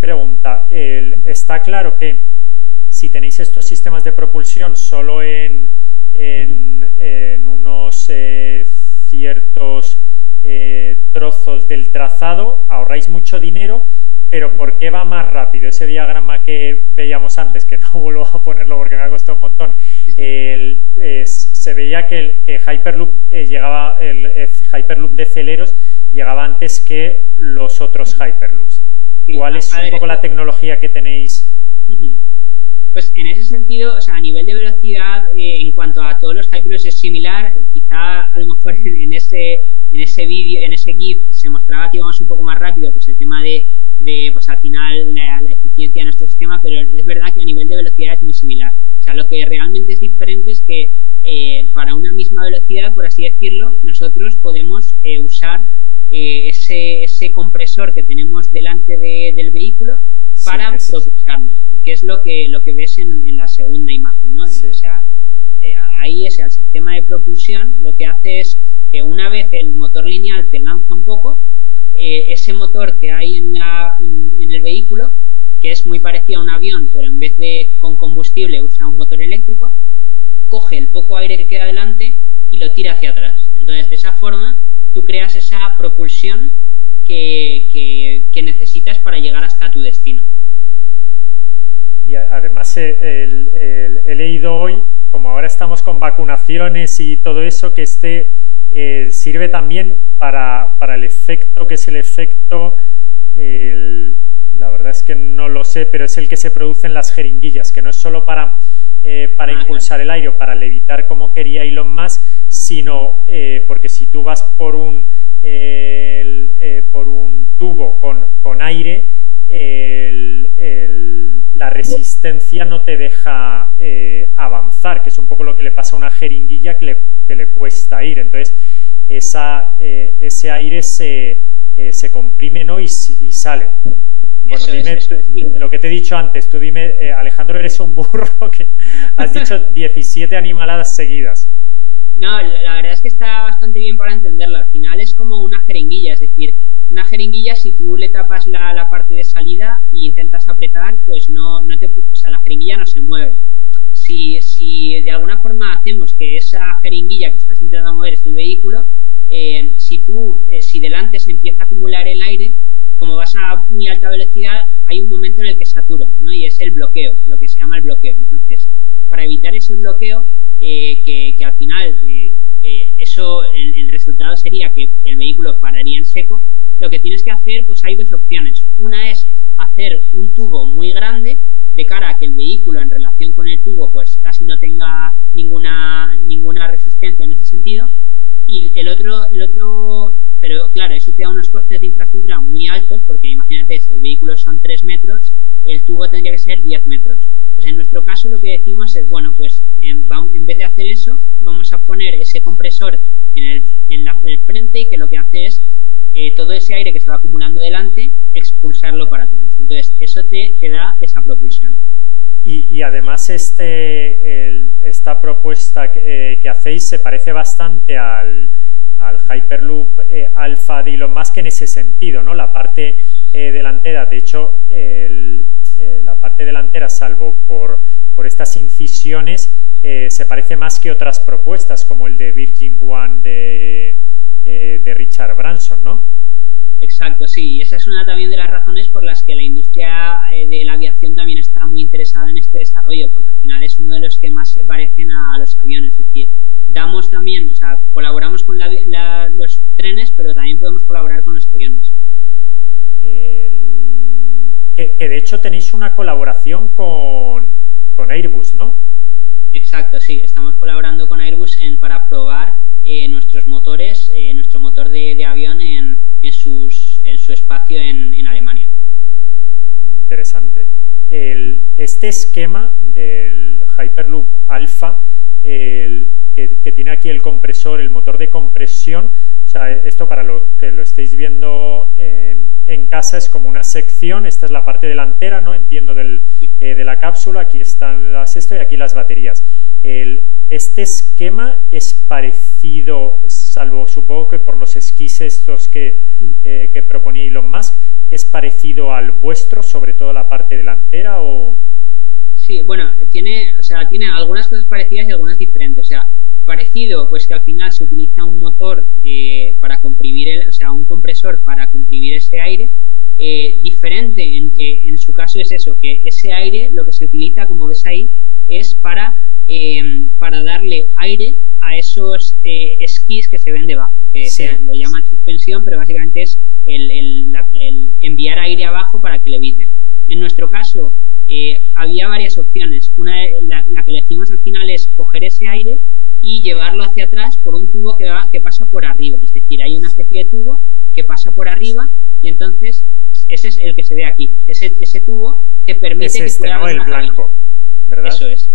pregunta, está claro que si tenéis estos sistemas de propulsión solo en unos ciertos trozos del trazado, ahorráis mucho dinero, pero ¿por qué va más rápido? Ese diagrama que veíamos antes, que no vuelvo a ponerlo porque me ha costado un montón, se veía que Hyperloop llegaba, el Hyperloop de Celeros llegaba antes que los otros Hyperloops. ¿Cuál es un poco la tecnología que tenéis? Pues en ese sentido, o sea, a nivel de velocidad, en cuanto a todos los Hyperloops es similar, quizá a lo mejor en en ese vídeo, en ese GIF, se mostraba que íbamos un poco más rápido, pues el tema de pues al final la eficiencia de nuestro sistema, pero es verdad que a nivel de velocidad es muy similar. O sea, lo que realmente es diferente es que para una misma velocidad, por así decirlo, nosotros podemos usar ese compresor que tenemos delante del vehículo para propulsarnos, que es lo que ves en la segunda imagen, ¿no? Sí. O sea, ahí es el sistema de propulsión, lo que hace es que una vez el motor lineal te lanza un poco, ese motor que hay en el vehículo, que es muy parecido a un avión, pero en vez de con combustible usa un motor eléctrico, coge el poco aire que queda delante y lo tira hacia atrás. Entonces, de esa forma, tú creas esa propulsión que necesitas para llegar hasta tu destino. Y además he leído hoy, como ahora estamos con vacunaciones y todo eso, que sirve también para el efecto, que es el efecto, la verdad es que no lo sé, pero es el que se produce en las jeringuillas, que no es solo para impulsar el aire o para levitar como quería Elon Musk, sino porque si tú vas por un tubo con aire, la resistencia no te deja avanzar, que es un poco lo que le pasa a una jeringuilla que le cuesta ir. Entonces ese aire se comprime, ¿no? y sale. Bueno, dime lo que te he dicho antes. Tú dime, Alejandro, eres un burro, que has dicho 17 animaladas seguidas. No, la verdad es que está bastante bien para entenderlo. Al final es como una jeringuilla, es decir, una jeringuilla, si tú le tapas la parte de salida e intentas apretar, pues o sea, la jeringuilla no se mueve. Si de alguna forma hacemos que esa jeringuilla que estás intentando mover es el vehículo, si delante se empieza a acumular el aire, como vas a muy alta velocidad, hay un momento en el que satura, ¿no? Y es el bloqueo, lo que se llama el bloqueo. Entonces, para evitar ese bloqueo, que al final el resultado sería que el vehículo pararía en seco, lo que tienes que hacer, pues hay dos opciones. Una es hacer un tubo muy grande de cara a que el vehículo en relación con el tubo pues casi no tenga ninguna resistencia en ese sentido, y el otro, pero claro, eso te da unos costes de infraestructura muy altos, porque imagínate, si el vehículo son 3 metros, el tubo tendría que ser 10 metros. Pues en nuestro caso lo que decimos es, bueno, pues en vez de hacer eso, vamos a poner ese compresor en el frente, y que lo que hace es todo ese aire que se va acumulando delante, expulsarlo para atrás. Entonces, eso te da esa propulsión. Y además esta propuesta que hacéis se parece bastante al Hyperloop Alpha de Elon Musk en ese sentido, ¿no? La parte delantera, de hecho, la parte delantera, salvo por estas incisiones, se parece más que otras propuestas, como el de Virgin One de Richard Branson, ¿no? Exacto, sí. Y esa es una también de las razones por las que la industria de la aviación también está muy interesada en este desarrollo, porque al final es uno de los que más se parecen a los aviones. Es decir, damos también, o sea, colaboramos con los trenes, pero también podemos colaborar con los aviones. Que de hecho tenéis una colaboración con Airbus, ¿no? Exacto, sí. Estamos colaborando con Airbus para probar nuestros motores, nuestro motor de avión en su espacio en Alemania. Muy interesante. Este esquema del Hyperloop Alpha, que tiene aquí el compresor, el motor de compresión, o sea, esto para lo que lo estéis viendo en casa es como una sección. Esta es la parte delantera, ¿no? Entiendo, de la cápsula. Aquí están y aquí las baterías. Este esquema es parecido, salvo supongo que por los esquís estos que proponía Elon Musk, ¿es parecido al vuestro, sobre todo la parte delantera? ¿O? Sí, bueno, tiene algunas cosas parecidas y algunas diferentes. O sea, parecido, pues que al final se utiliza un motor para comprimir, un compresor para comprimir ese aire. Diferente en que en su caso es eso, que ese aire lo que se utiliza, como ves ahí, es para darle aire a esos esquís que se ven debajo, que sí, lo llaman suspensión, pero básicamente es el enviar aire abajo para que leviten. En nuestro caso había varias opciones. La que elegimos al final es coger ese aire y llevarlo hacia atrás por un tubo que pasa por arriba. Es decir, hay una especie de tubo que pasa por arriba y entonces ese es el que se ve aquí. Ese tubo te permite es que pueda ¿no? haber El blanco, ¿verdad? Eso es.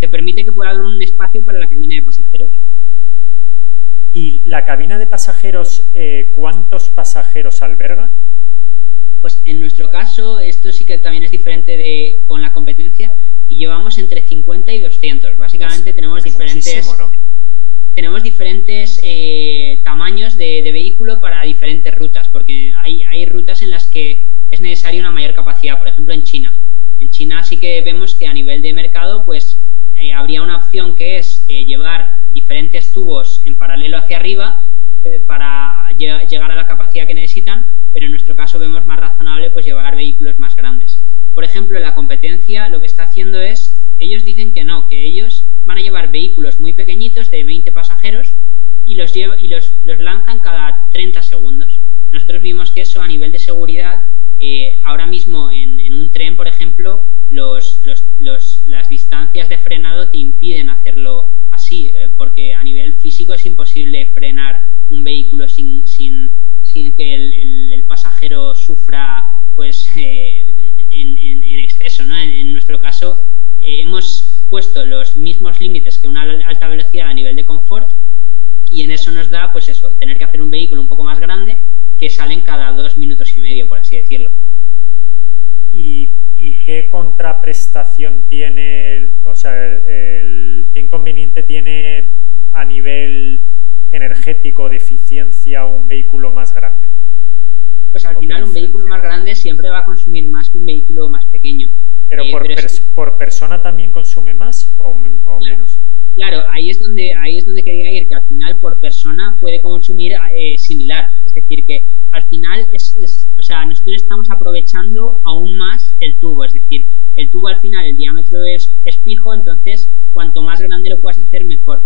Te permite que pueda haber un espacio para la cabina de pasajeros. ¿Y la cabina de pasajeros, cuántos pasajeros alberga? Pues en nuestro caso, esto sí que también es diferente con la competencia, y llevamos entre 50 y 200. Básicamente tenemos diferentes, ¿no? tenemos diferentes tamaños de vehículo para diferentes rutas, porque hay rutas en las que es necesaria una mayor capacidad. Por ejemplo, en China. En China sí que vemos que a nivel de mercado, pues habría una opción que es llevar diferentes tubos en paralelo hacia arriba para llegar a la capacidad que necesitan, pero en nuestro caso vemos más razonable pues llevar vehículos más grandes. Por ejemplo, la competencia lo que está haciendo es, ellos dicen que no, que ellos van a llevar vehículos muy pequeñitos de 20 pasajeros y los lanzan cada 30 segundos. Nosotros vimos que eso a nivel de seguridad, ahora mismo en un tren, por ejemplo, las distancias de frenado te impiden hacerlo así, porque a nivel físico es imposible frenar un vehículo sin que el pasajero sufra pues en exceso, ¿no? En nuestro caso hemos puesto los mismos límites que una alta velocidad a nivel de confort, y en eso nos da pues eso, tener que hacer un vehículo un poco más grande que salen cada 2 minutos y medio, por así decirlo. ¿Y qué contraprestación tiene, o sea, qué inconveniente tiene a nivel energético de eficiencia un vehículo más grande? Pues al final un vehículo más grande siempre va a consumir más que un vehículo más pequeño. ¿Pero por persona también consume más o menos? Claro, ahí es donde quería ir, que al final por persona puede consumir similar. Es decir, que al final o sea, nosotros estamos aprovechando aún más el tubo. Es decir, el tubo al final, el diámetro es fijo, entonces cuanto más grande lo puedas hacer, mejor.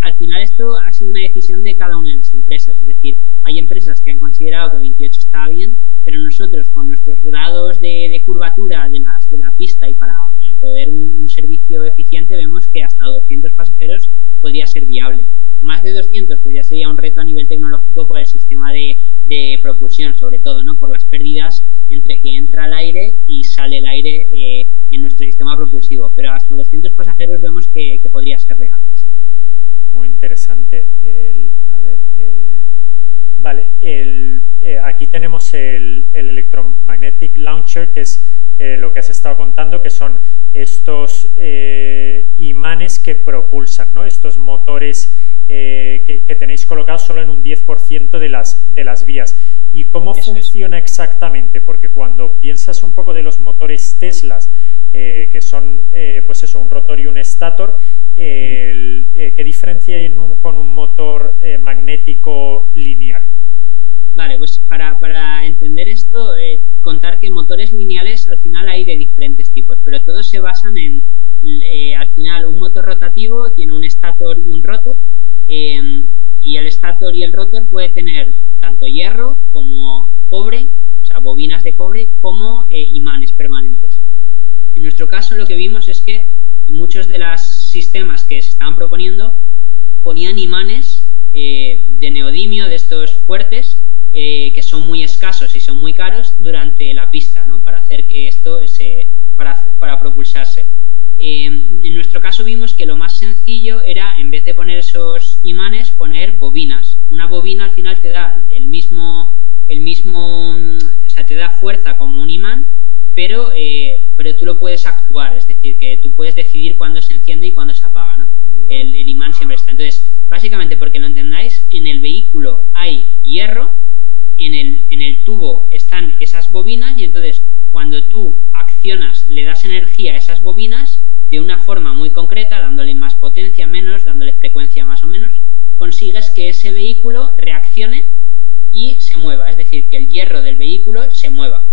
Al final esto ha sido una decisión de cada una de las empresas. Es decir, hay empresas que han considerado que 28 está bien, pero nosotros con nuestros grados de curvatura de la pista y para poder un servicio eficiente vemos que hasta 200 pasajeros podría ser viable. Más de 200 pues ya sería un reto a nivel tecnológico por el sistema de propulsión, sobre todo, ¿no? Por las pérdidas entre que entra el aire y sale el aire en nuestro sistema propulsivo, pero hasta 200 pasajeros vemos que podría ser real. Sí. Muy interesante. Vale, aquí tenemos el Electromagnetic Launcher, que es lo que has estado contando, que son estos imanes que propulsan, ¿no? Estos motores que tenéis colocados solo en un 10% de las vías. ¿Y cómo funciona exactamente? Porque cuando piensas un poco de los motores Teslas, que son pues eso, un rotor y un estator, ¿qué diferencia hay con un motor magnético lineal? Vale, pues para entender esto, contar que motores lineales al final hay de diferentes tipos, pero todos se basan en, al final, un motor rotativo tiene un estator y un rotor, y el estator y el rotor puede tener tanto hierro como cobre, o sea, bobinas de cobre, como imanes permanentes. En nuestro caso lo que vimos es que muchos de los sistemas que se estaban proponiendo ponían imanes de neodimio, de estos fuertes, que son muy escasos y son muy caros durante la pista, ¿no? Para hacer que esto para propulsarse. En nuestro caso vimos que lo más sencillo era, en vez de poner esos imanes, poner bobinas. Una bobina al final te da el mismo, o sea, te da fuerza como un imán, pero tú lo puedes actuar, es decir, que tú puedes decidir cuándo se enciende y cuándo se apaga, ¿no? El imán siempre está. Entonces, básicamente, porque lo entendáis, en el vehículo hay hierro, en el tubo están esas bobinas, y entonces cuando tú accionas, le das energía a esas bobinas de una forma muy concreta, dándole más potencia, menos, dándole frecuencia más o menos, consigues que ese vehículo reaccione y se mueva, es decir, que el hierro del vehículo se mueva.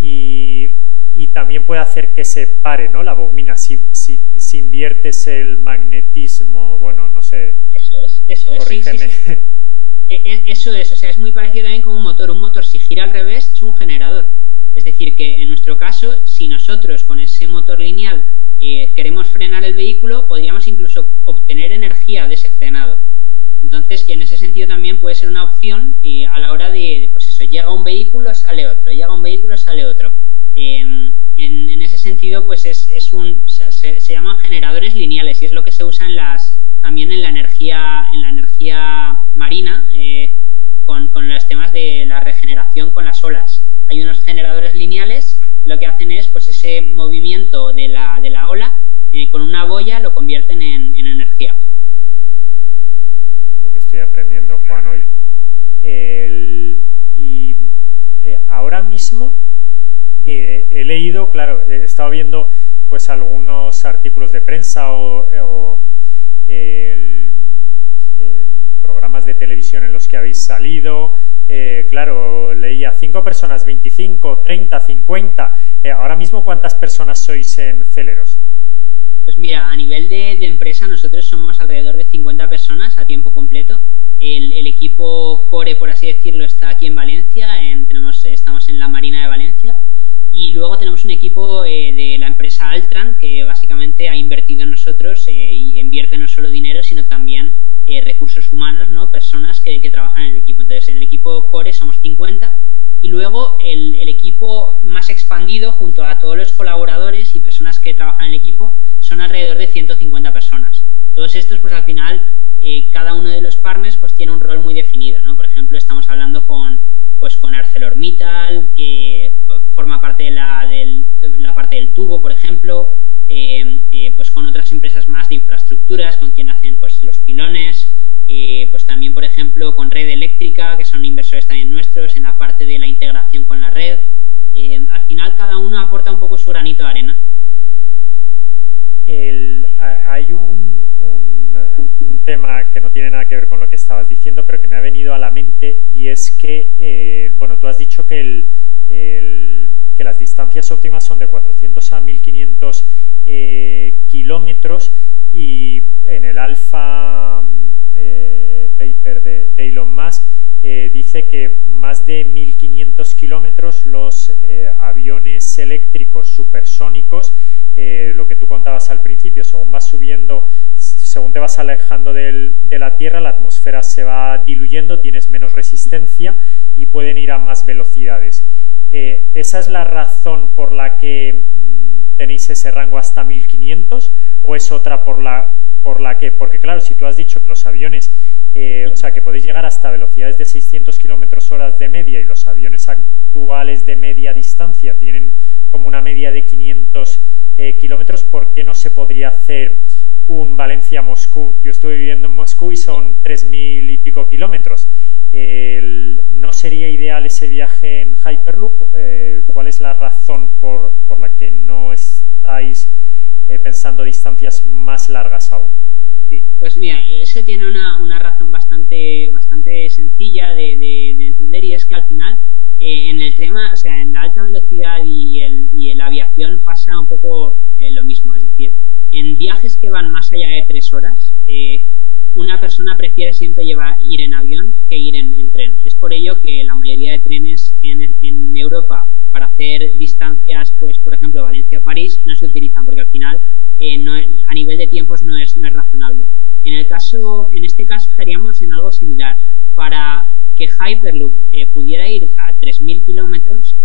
Y también puede hacer que se pare, ¿no? La bobina, si inviertes el magnetismo, bueno, no sé. Eso es, corrígeme. Sí. Eso es, o sea, es muy parecido también como un motor. Un motor, si gira al revés, es un generador. Es decir, que en nuestro caso, si nosotros con ese motor lineal queremos frenar el vehículo, podríamos incluso obtener energía de ese frenado. Entonces, que en ese sentido también puede ser una opción a la hora de, pues eso, llega un vehículo, sale otro, llega un vehículo, sale otro. En ese sentido, pues se llaman generadores lineales y es lo que se usa también en la energía marina, con los temas de la regeneración con las olas. Hay unos generadores lineales que lo que hacen es, pues, ese movimiento de la ola con una boya lo convierten en energía. Lo que estoy aprendiendo, Juan, hoy. Ahora mismo he leído, claro, he estado viendo pues algunos artículos de prensa o programas de televisión en los que habéis salido. Claro, leía 5 personas, 25, 30, 50. Ahora mismo, ¿cuántas personas sois en Celeros? Pues mira, a nivel de empresa nosotros somos alrededor de 50 personas a tiempo completo. El equipo core, por así decirlo, está aquí en Valencia, estamos en la Marina de Valencia, y luego tenemos un equipo de la empresa Altran que básicamente ha invertido en nosotros y invierte no solo dinero, sino también recursos humanos, ¿no? Personas que trabajan en el equipo. Entonces, el equipo core somos 50 y luego el equipo más expandido junto a todos los colaboradores y personas que trabajan en el equipo son alrededor de 150 personas. Todos estos, pues al final, cada uno de los partners pues tiene un rol muy definido, ¿no? Por ejemplo, estamos hablando con ArcelorMittal, que forma parte de la parte del tubo, por ejemplo, pues con otras empresas más de infraestructuras, con quien hacen pues los pilones, pues también, por ejemplo, con Red Eléctrica, que son inversores también nuestros, en la parte de la integración con la red. Al final, cada uno aporta un poco su granito de arena. Hay un tema que no tiene nada que ver con lo que estabas diciendo, pero que me ha venido a la mente, y es que, bueno, tú has dicho que las distancias óptimas son de 400 a 1500 kilómetros, y en el Alpha paper de Elon Musk dice que más de 1500 kilómetros los aviones eléctricos supersónicos, lo que tú contabas al principio, según vas subiendo, según te vas alejando de la Tierra, la atmósfera se va diluyendo, tienes menos resistencia y pueden ir a más velocidades. ¿Esa es la razón por la que tenéis ese rango hasta 1500 o es otra por la que? Porque claro, si tú has dicho que los aviones, o sea, que podéis llegar hasta velocidades de 600 km/h de media, y los aviones actuales de media distancia tienen como una media de 500 kilómetros, ¿por qué no se podría hacer un Valencia-Moscú? Yo estuve viviendo en Moscú y son 3000 y pico kilómetros. ¿No sería ideal ese viaje en Hyperloop? ¿Cuál es la razón por la que no estáis pensando distancias más largas aún? Sí, pues mira, eso tiene una razón bastante sencilla de entender, y es que al final en el tema, o sea, en la alta velocidad y la aviación pasa un poco lo mismo. Es decir, en viajes que van más allá de 3 horas, una persona prefiere siempre ir en avión que ir en tren. Es por ello que la mayoría de trenes en Europa para hacer distancias, pues por ejemplo Valencia-París, no se utilizan, porque al final a nivel de tiempos no es razonable. En este caso estaríamos en algo similar. Para que Hyperloop pudiera ir a 3000 kilómetros,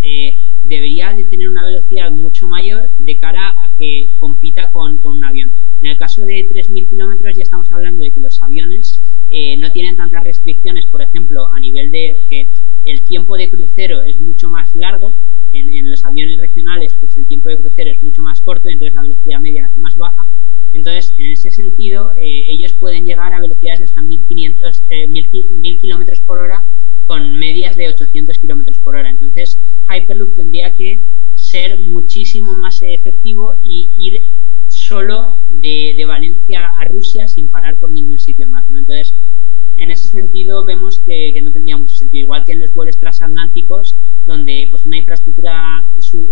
debería de tener una velocidad mucho mayor de cara a que compita con un avión. En el caso de 3000 kilómetros ya estamos hablando de que los aviones no tienen tantas restricciones, por ejemplo, a nivel de que el tiempo de crucero es mucho más largo. En los aviones regionales, pues el tiempo de crucero es mucho más corto, entonces la velocidad media es más baja. Entonces, en ese sentido, ellos pueden llegar a velocidades de hasta 1000 kilómetros por hora con medias de 800 kilómetros por hora. Entonces, Hyperloop tendría que ser muchísimo más efectivo y ir solo de Valencia a Rusia sin parar por ningún sitio más, ¿no? Entonces, en ese sentido vemos que no tendría mucho sentido. Igual que en los vuelos transatlánticos, donde pues una infraestructura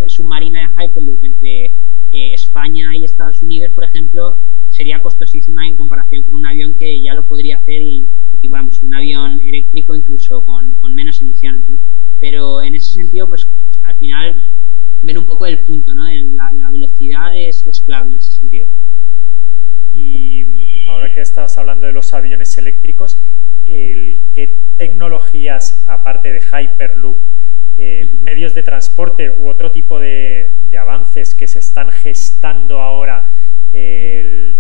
submarina de Hyperloop entre España y Estados Unidos, por ejemplo, sería costosísima en comparación con un avión que ya lo podría hacer, y vamos, un avión eléctrico incluso con menos emisiones, ¿no? Pero en ese sentido, pues al final ver un poco el punto, ¿no? La velocidad es clave en ese sentido. Y ahora que estás hablando de los aviones eléctricos, ¿qué tecnologías, aparte de Hyperloop, medios de transporte u otro tipo de avances que se están gestando ahora, te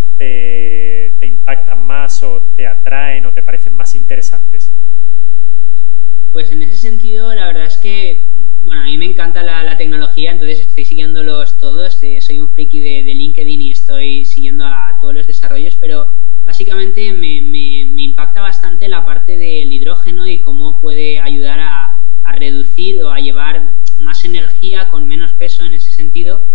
impactan más o te atraen o te parecen más interesantes? Pues en ese sentido, la verdad es que, bueno, a mí me encanta la tecnología, entonces estoy siguiéndolos todos. Soy un friki de LinkedIn y estoy siguiendo a todos los desarrollos, pero básicamente me impacta bastante la parte del hidrógeno y cómo puede ayudar a reducir o a llevar más energía con menos peso en ese sentido,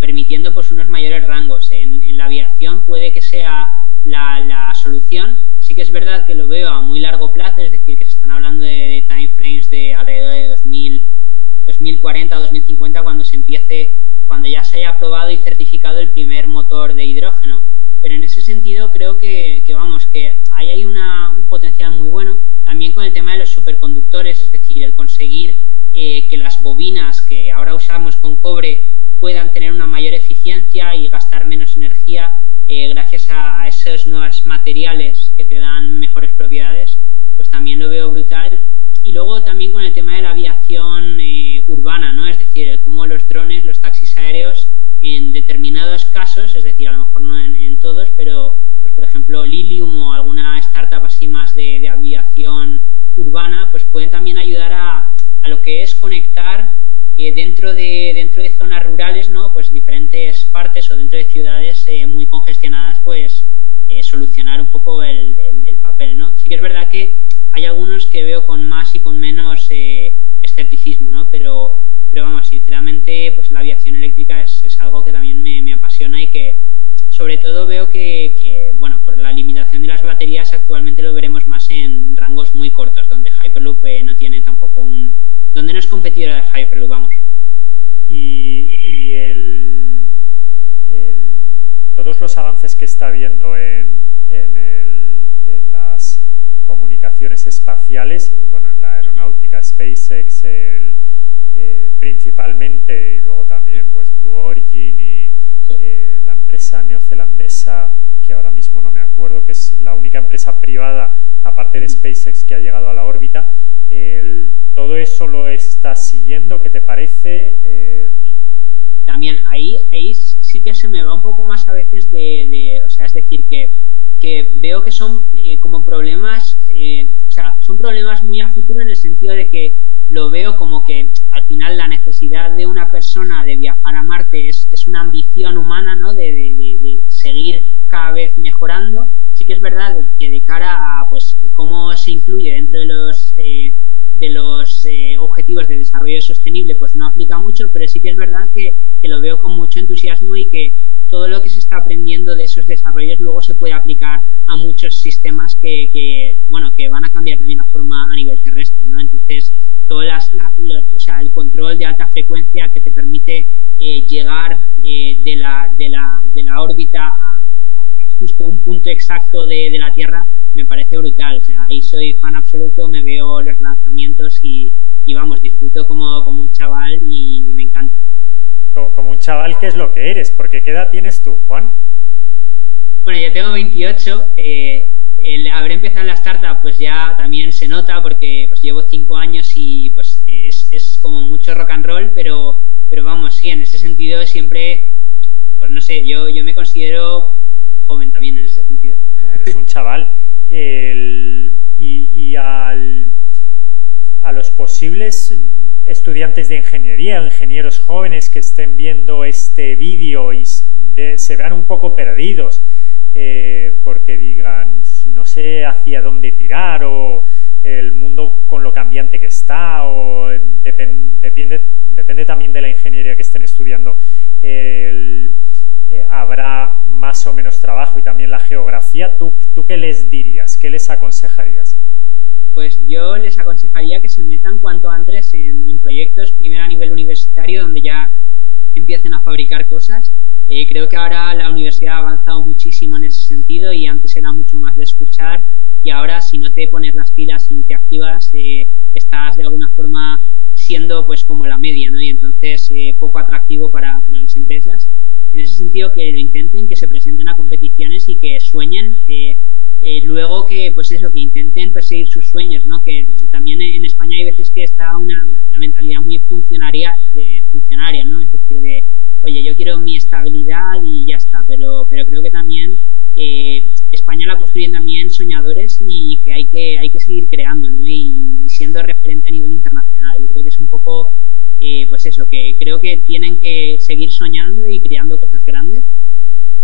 permitiendo pues unos mayores rangos. En la aviación puede que sea la solución. Sí que es verdad que lo veo a muy largo plazo, es decir, que se están hablando de timeframes de alrededor de 2040 o 2050 cuando ya se haya aprobado y certificado el primer motor de hidrógeno. Pero en ese sentido creo que ahí hay un potencial muy bueno. También con el tema de los superconductores, es decir, el conseguir que las bobinas que ahora usamos con cobre puedan tener una mayor eficiencia y gastar menos energía gracias a esos nuevos materiales que te dan mejores propiedades, pues también lo veo brutal. Y luego también con el tema de la aviación urbana, ¿no? Es decir, cómo los drones, los taxis aéreos, en determinados casos, es decir, a lo mejor no en todos, pero pues por ejemplo Lilium o alguna startup así más de aviación urbana, pues pueden también ayudar a lo que es conectar dentro de zonas rurales, ¿no? Pues diferentes partes o dentro de ciudades muy congestionadas, pues solucionar un poco el papel, ¿no? Sí que es verdad que hay algunos que veo con más y con menos escepticismo, ¿no? Pero vamos, sinceramente, pues la aviación eléctrica es algo que también me apasiona y que sobre todo veo que, bueno, por la limitación de las baterías actualmente lo veremos más en rangos muy cortos, donde Hyperloop no tiene tampoco donde no es competidora de Hyperloop, vamos. Y todos los avances que está habiendo en las comunicaciones espaciales, bueno, en la aeronáutica, SpaceX principalmente, y luego también pues Blue Origin y la empresa neozelandesa, que ahora mismo no me acuerdo, que es la única empresa privada, aparte de SpaceX, que ha llegado a la órbita. ¿Todo eso lo estás siguiendo? ¿Qué te parece? También ahí sí que se me va un poco más a veces o sea, es decir, que veo que son como problemas, o sea, son problemas muy a futuro en el sentido de que lo veo como que al final la necesidad de una persona de viajar a Marte es una ambición humana, ¿no? De seguir cada vez mejorando. Sí que es verdad que de cara a pues cómo se incluye dentro de los objetivos de desarrollo sostenible, pues no aplica mucho, pero sí que es verdad que lo veo con mucho entusiasmo y que todo lo que se está aprendiendo de esos desarrollos luego se puede aplicar a muchos sistemas que van a cambiar también la forma a nivel terrestre, ¿no? Entonces, todo o sea, el control de alta frecuencia que te permite llegar de la órbita a justo un punto exacto de la Tierra me parece brutal. O sea, ahí soy fan absoluto, me veo los lanzamientos y vamos, disfruto como un chaval y me encanta. Como un chaval, ¿qué es lo que eres? Porque ¿qué edad tienes tú, Juan? Bueno, yo tengo 28. El haber empezado en la startup pues ya también se nota porque pues llevo 5 años y pues es como mucho rock and roll, pero vamos, sí, en ese sentido siempre, pues no sé, yo me considero joven también en ese sentido. Eres un chaval. A los posibles estudiantes de ingeniería o ingenieros jóvenes que estén viendo este vídeo y se vean un poco perdidos porque digan, no sé hacia dónde tirar, o el mundo con lo cambiante que está, o depende también de la ingeniería que estén estudiando, habrá más o menos trabajo y también la geografía. ¿Tú qué les dirías? ¿Qué les aconsejarías? Pues yo les aconsejaría que se metan cuanto antes en proyectos, primero a nivel universitario, donde ya empiecen a fabricar cosas. Creo que ahora la universidad ha avanzado muchísimo en ese sentido y antes era mucho más de escuchar, y ahora si no te pones las pilas y te activas, estás de alguna forma siendo pues como la media, ¿no? Y entonces poco atractivo para las empresas. En ese sentido, que lo intenten, que se presenten a competiciones y que sueñen. Luego que, pues eso, que intenten perseguir sus sueños, ¿no? Que también en España hay veces que está una mentalidad muy funcionaria, ¿no? Es decir, oye, yo quiero mi estabilidad y ya está, pero creo que también España la construyen también soñadores y que hay que seguir creando, ¿no? Y siendo referente a nivel internacional. Yo creo que es un poco, pues eso, que creo que tienen que seguir soñando y creando cosas grandes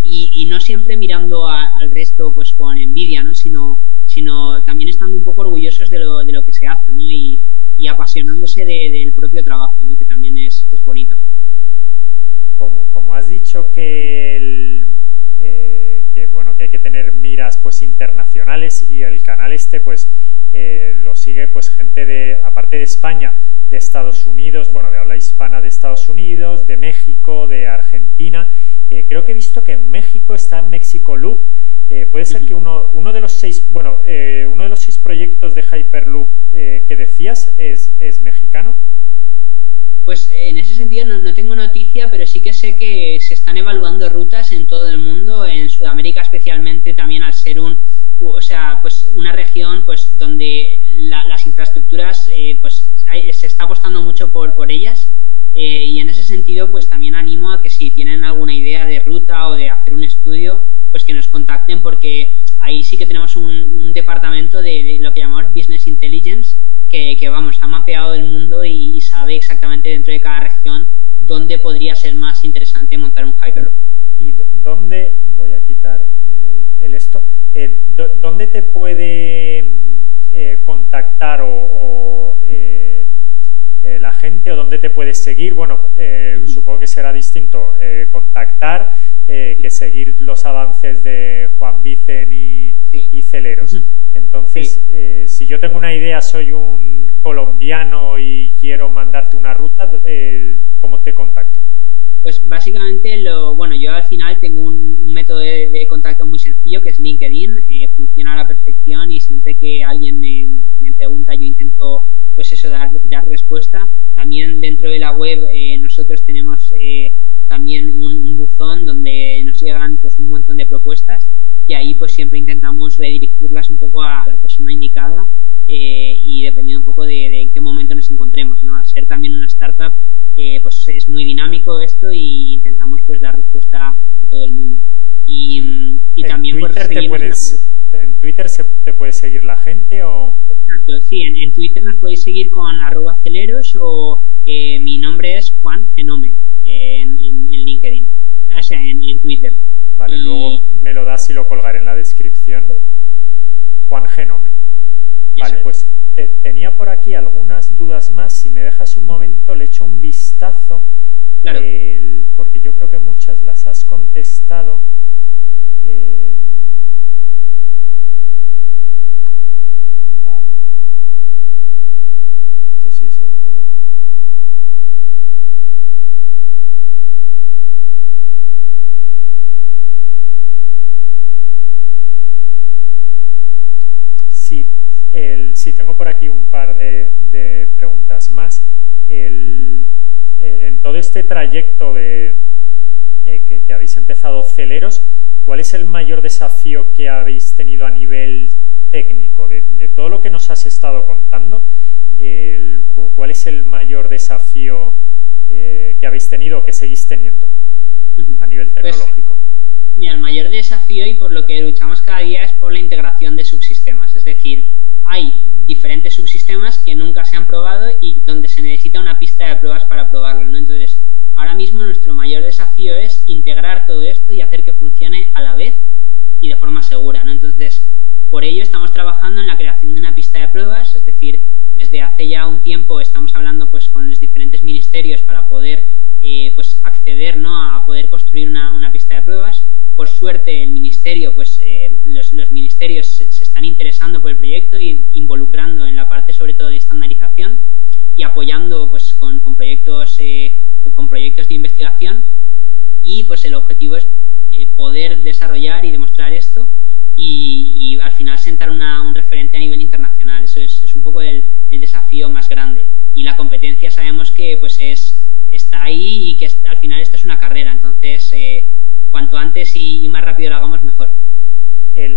y no siempre mirando al resto pues con envidia, ¿no? Sino también estando un poco orgullosos de lo que se hace, ¿no? Y apasionándose del propio trabajo, ¿no? Que también es bonito. Como has dicho bueno, que hay que tener miras pues internacionales, y el canal pues lo sigue pues gente aparte de España, de Estados Unidos, bueno, de habla hispana de Estados Unidos, de México, de Argentina. Creo que he visto que en México está Mexico Loop. Puede ser que uno de los 6 proyectos de Hyperloop que decías es mexicano. Pues en ese sentido no tengo noticia, pero sí que sé que se están evaluando rutas en todo el mundo, en Sudamérica especialmente, también al ser pues una región pues donde las infraestructuras pues se está apostando mucho por ellas, y en ese sentido pues también animo a que si tienen alguna idea de ruta o de hacer un estudio, pues que nos contacten, porque ahí sí que tenemos un departamento de lo que llamamos Business Intelligence, que vamos, ha mapeado el mundo y sabe exactamente dentro de cada región dónde podría ser más interesante montar un Hyperloop. ¿Y dónde, voy a quitar dónde te puede contactar la gente, o dónde te puedes seguir? Bueno, supongo que será distinto contactar que seguir los avances de Juan Vicen y Celeros. Entonces, si yo tengo una idea, soy un colombiano y quiero mandarte una ruta, ¿cómo te contacto? Pues básicamente, yo al final tengo un método de contacto muy sencillo, que es LinkedIn. Funciona a la perfección y siempre que alguien me pregunta, yo intento pues eso, dar respuesta. También dentro de la web nosotros tenemos también un buzón donde nos llegan pues un montón de propuestas, y ahí pues siempre intentamos redirigirlas un poco a la persona indicada, y dependiendo un poco de en qué momento nos encontremos, ¿no? Al ser también una startup, pues es muy dinámico esto, y intentamos pues dar respuesta a todo el mundo. Y también ¿En Twitter te puede seguir la gente? O... Exacto, sí, en Twitter nos podéis seguir con @celeros, o mi nombre es Juan Genome en LinkedIn, o sea, en Twitter. Vale, luego me lo das y lo colgaré en la descripción. Juan Genome. Vale, pues tenía por aquí algunas dudas más. Si me dejas un momento, le echo un vistazo. Claro. Porque yo creo que muchas las has contestado. Vale. Esto sí, eso luego lo cortaré. Sí, tengo por aquí un par de preguntas más. En todo este trayecto que habéis empezado Celeros, ¿cuál es el mayor desafío que habéis tenido a nivel técnico? De todo lo que nos has estado contando, ¿cuál es el mayor desafío que habéis tenido o que seguís teniendo a nivel tecnológico? Mira, el mayor desafío, y por lo que luchamos cada día, es por la integración de subsistemas. Es decir, hay diferentes subsistemas que nunca se han probado y donde se necesita una pista de pruebas para probarlo, ¿no? Entonces, ahora mismo nuestro mayor desafío es integrar todo esto y hacer que funcione a la vez y de forma segura, ¿no? Entonces, por ello estamos trabajando en la creación de una pista de pruebas. Es decir, desde hace ya un tiempo estamos hablando pues con los diferentes ministerios para poder pues acceder, ¿no?, a poder construir una pista de pruebas. Por suerte el ministerio, pues los ministerios se están interesando por el proyecto y involucrando en la parte sobre todo de estandarización y apoyando pues con proyectos de investigación, y pues el objetivo es poder desarrollar y demostrar esto y al final sentar un referente a nivel internacional. Eso es un poco el desafío más grande, y la competencia competencia sabemos que pues está ahí y que al final esto es una carrera, entonces cuanto antes y más rápido lo hagamos, mejor.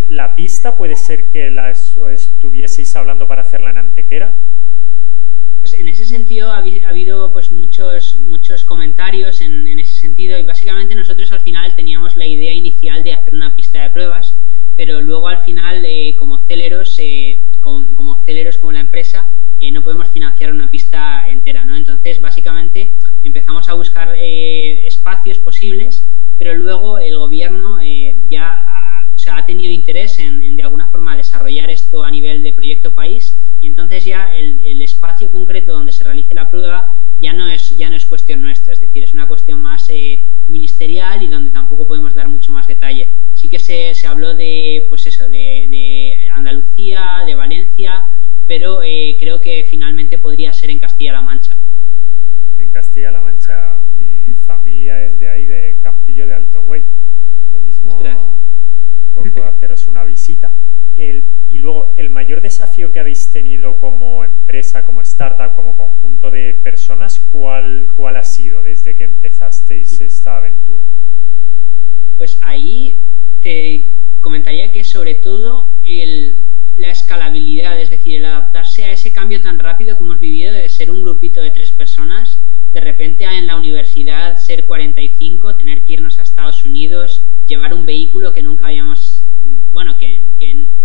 ¿La pista puede ser que la estuvieseis hablando para hacerla en Antequera? Pues en ese sentido ha habido pues muchos comentarios en ese sentido, y básicamente nosotros al final teníamos la idea inicial de hacer una pista de pruebas, pero luego al final como Celeros, como la empresa, no podemos financiar una pista entera, ¿no? Entonces básicamente empezamos a buscar espacios posibles, pero luego el gobierno ya ha tenido interés en de alguna forma desarrollar esto a nivel de proyecto país, y entonces ya el espacio concreto donde se realice la prueba ya no es cuestión nuestra, es decir, es una cuestión más ministerial y donde tampoco podemos dar mucho más detalle. Sí que se habló de Andalucía, de Valencia, pero creo que finalmente podría ser en Castilla-La Mancha. En Castilla-La Mancha, mi familia es de ahí, de Campillo de Alto Güell. Lo mismo puedo haceros una visita. Y luego, el mayor desafío que habéis tenido como empresa, como startup, como conjunto de personas, ¿cuál ha sido desde que empezasteis esta aventura? Pues ahí te comentaría que sobre todo la escalabilidad, es decir, el adaptarse a ese cambio tan rápido que hemos vivido de ser un grupito de 3 personas, de repente en la universidad ser 45, tener que irnos a Estados Unidos, llevar un vehículo que nunca habíamos,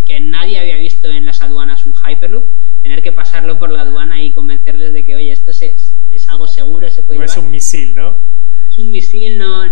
que nadie había visto en las aduanas, un Hyperloop, tener que pasarlo por la aduana y convencerles de que, oye, esto es algo seguro, se puede llevar. No es un misil, ¿no? No es un misil, no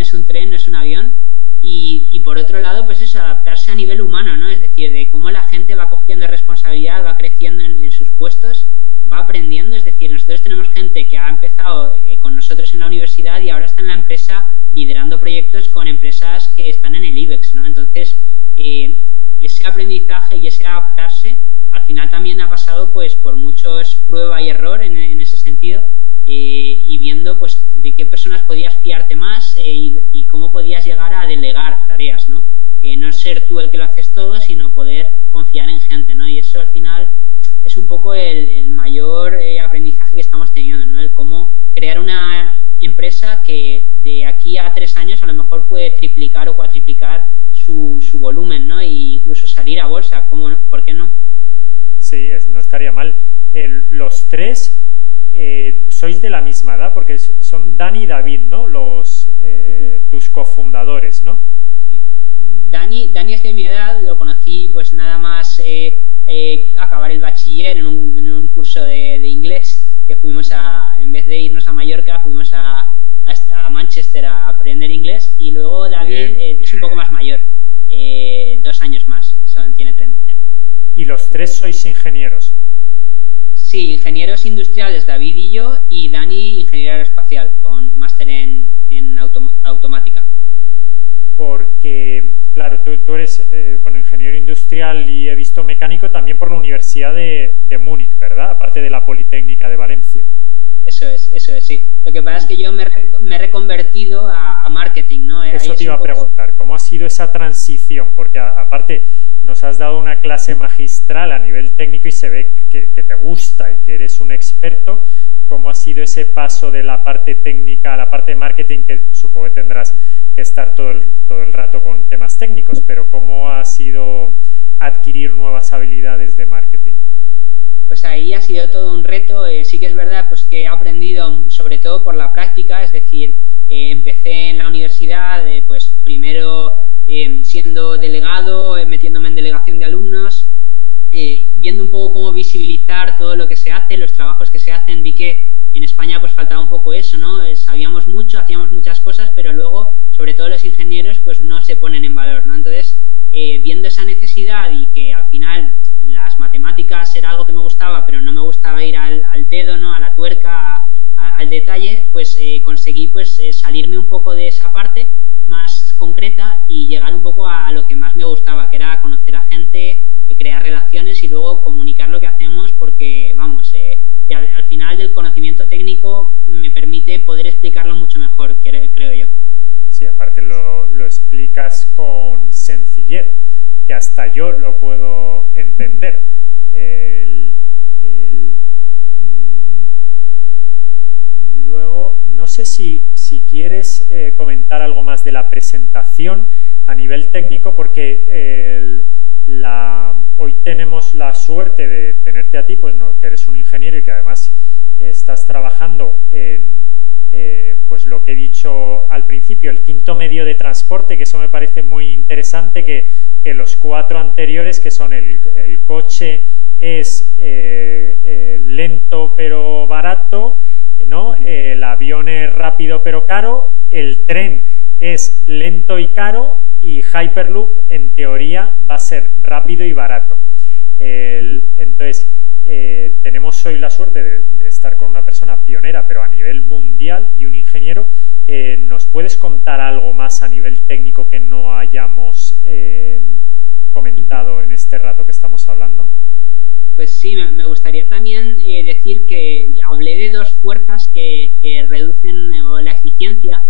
es un tren, no es un avión. Y por otro lado, pues eso, adaptarse a nivel humano, ¿no? Es decir, de cómo la gente va cogiendo responsabilidad, va creciendo en sus puestos, va aprendiendo. Es decir, nosotros tenemos gente que ha empezado con nosotros en la universidad y ahora está en la empresa liderando proyectos con empresas que están en el IBEX, ¿no? Entonces, ese aprendizaje y ese adaptarse, al final también ha pasado pues por muchos prueba y error en ese sentido, y viendo pues de qué personas podías fiarte más y cómo podías llegar a delegar tareas, ¿no? No ser tú el que lo haces todo, sino poder confiar en gente, ¿no? Y eso al final es un poco el mayor aprendizaje que estamos teniendo, ¿no? El cómo crear una empresa que de aquí a 3 años a lo mejor puede triplicar o cuatriplicar su volumen, ¿no? E incluso salir a bolsa, ¿por qué no? Sí, no estaría mal. Los 3 sois de la misma edad, porque son Dani y David, ¿no? Tus cofundadores, ¿no? Sí. Dani es de mi edad, lo conocí pues nada más acabar el bachiller en un curso de inglés, que fuimos en vez de irnos a Mallorca, fuimos a Manchester a aprender inglés, y luego David es un poco más mayor, 2 años más, tiene 30. ¿Y los 3 sois ingenieros? Sí, ingenieros industriales, David y yo, y Dani, ingeniero aeroespacial, con máster en automática. Porque, claro, tú eres ingeniero industrial y he visto mecánico también por la Universidad de Múnich, ¿verdad? Aparte de la Politécnica de Valencia. Eso es, sí. Lo que pasa es que yo me he reconvertido a marketing, ¿no? Eso te iba a preguntar, ¿cómo ha sido esa transición? Porque aparte nos has dado una clase magistral a nivel técnico y se ve que te gusta y que eres un experto. ¿Cómo ha sido ese paso de la parte técnica a la parte de marketing, que supongo que tendrás que estar todo el rato con temas técnicos, pero cómo ha sido adquirir nuevas habilidades de marketing? Pues ahí ha sido todo un reto. Sí que es verdad pues que he aprendido sobre todo por la práctica, es decir, empecé en la universidad pues primero siendo delegado, metiéndome en delegación de alumnos, viendo un poco cómo visibilizar todo lo que se hace, los trabajos que se hacen. Vi que en España pues faltaba un poco eso, ¿no? Sabíamos mucho, hacíamos muchas cosas, pero luego, sobre todo los ingenieros, pues no se ponen en valor, ¿no? Entonces, viendo esa necesidad y que al final las matemáticas era algo que me gustaba, pero no me gustaba ir al dedo, ¿no? A la tuerca, al detalle, pues conseguí pues salirme un poco de esa parte más concreta y llegar un poco a lo que más me gustaba, que era conocer a gente, crear relaciones y luego comunicar lo que hacemos, porque vamos, al final del conocimiento técnico me permite poder explicarlo mucho mejor, creo yo. Sí, aparte lo explicas con sencillez, que hasta yo lo puedo entender. no sé si quieres comentar algo más de la presentación a nivel técnico, porque hoy tenemos la suerte de tenerte a ti, pues no, que eres un ingeniero y que además estás trabajando en pues lo que he dicho al principio, el quinto medio de transporte, que eso me parece muy interesante, que los 4 anteriores, que son el coche es lento pero barato, ¿no? El avión es rápido pero caro, el tren es lento y caro, y Hyperloop en teoría va a ser rápido y barato. Entonces tenemos hoy la suerte de estar con una persona pionera pero a nivel mundial y un ingeniero. ¿Nos puedes contar algo más a nivel técnico que no hayamos comentado en este rato que estamos hablando? Pues sí, me gustaría también decir que hablé de 2 fuerzas que reducen la eficiencia,